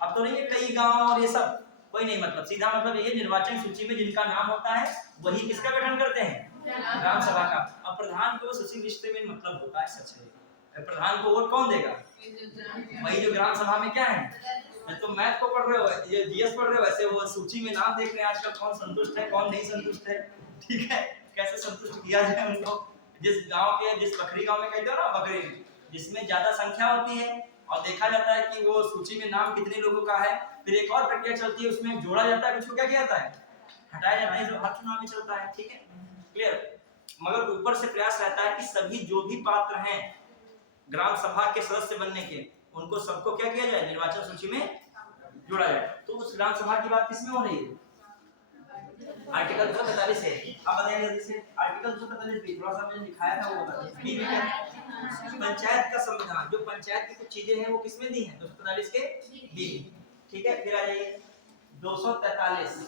अब तो नहीं है कई गांव और ये सब कोई नहीं, मतलब सीधा मतलब ये निर्वाचन सूची में जिनका नाम होता है वही किसका गठन करते हैं, ग्राम सभा का। अब प्रधान को सचिव रिश्ते में मतलब होता है, सच है, प्रधान को वोट कौन देगा, वही जो ग्राम सभा में क्या है। तो मैथ को पढ़ रहे हो, ये जीएस पढ़ रहे हो, वैसे वो सूची में नाम देख रहे हैं आजकल कौन संतुष्ट है कौन नहीं संतुष्ट है, ठीक है, कैसे संतुष्ट किया जाए उनको। जिस गांव के, जिस बकरी गांव में कहते हो ना, बकरी जिसमें ज्यादा संख्या होती है और देखा जाता है कि वो सूची में नाम कितने लोगों का है, फिर एक और प्रक्रिया चलती है, उसमें जोड़ा जाता है, उसको क्या किया जाता है, हटाया जाता है, जो हर चुनाव में चलता है, ठीक है, क्लियर। मगर ऊपर से प्रयास रहता है कि सभी जो भी पात्र हैं ग्राम सभा के सदस्य बनने के, उनको सबको क्या किया जाए, निर्वाचन सूची में जोड़ा जाए। तो उस ग्राम सभा की बात किसमें हो रही है, आर्टिकल 243 है। अब बताइए जल्दी से, आर्टिकल 243 भी थोड़ा सा मैंने दिखाया था, वो बताइए बी में क्या है, पंचायत का संविधान, जो पंचायत की कुछ चीजें हैं वो किसमें दी हैं, 243 के बी, ठीक है। फिर आ जाइए 243,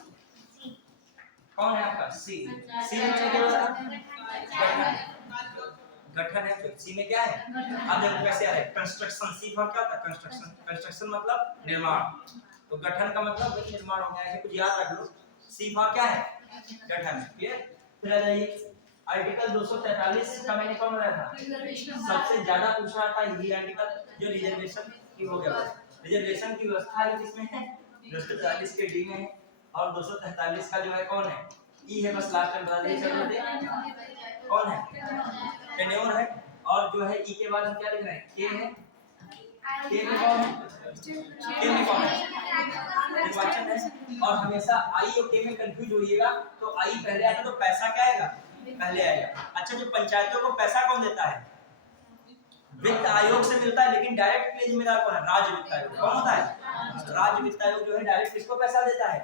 कौन है आपका, सी, सी में क्या बोला, गठन है, सी में क्या है, अब देखो कैसे आ रहा है, कंस्ट्रक्शन, सी फॉर क्या होता है, कंस्ट्रक्शन, कंस्ट्रक्शन मतलब निर्माण, तो गठन का मतलब वही निर्माण हो गया है, कुछ याद रख लो, सी फॉर क्या है, गठन, क्लियर। फिर आ जाइए आर्टिकल 243 का मैंने कौन बताया था, सबसे ज्यादा पूछा था ये आर्टिकल, जो रिजर्वेशन की हो गया, रिजर्वेशन की व्यवस्था है किसमें है, 243 के डी में है, और 243 का जो है कौन है, ई है, बस लास्ट में बता दीजिए, चलो कौन है, टेन्योर है, और जो है ई के बाद हम क्या लिख रहे हैं, के है, के में कौन है, के में कौन है, निर्वाचन है। और हमेशा आई और के में कंफ्यूज होइएगा, तो आई पहले आता तो पैसा क्या आएगा, पहले आएगा। अच्छा, जो पंचायतों को पैसा कौन देता है, वित्त आयोग से मिलता है, लेकिन डायरेक्ट जिम्मेदार कौन है, राज्य वित्त आयोग, कौन होता है, राज्य वित्त आयोग जो है डायरेक्ट किसको पैसा देता है,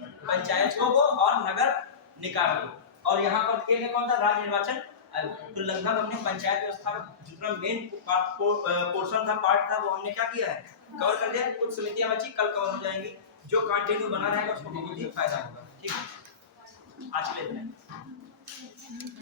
पंचायतों को और नगर निकाय को। और यहाँ पर के में कौन था, राज्य निर्वाचन आयोग। तो लगभग हमने पंचायत व्यवस्था का जितना मेन पोर्शन था, पार्ट था, वो हमने क्या किया है, कवर कर दिया। कुछ समितियां बची, कल कवर हो जाएंगी, जो कंटिन्यू बना रहेगा उसको बहुत ही फायदा होगा, ठीक है। आज के लिए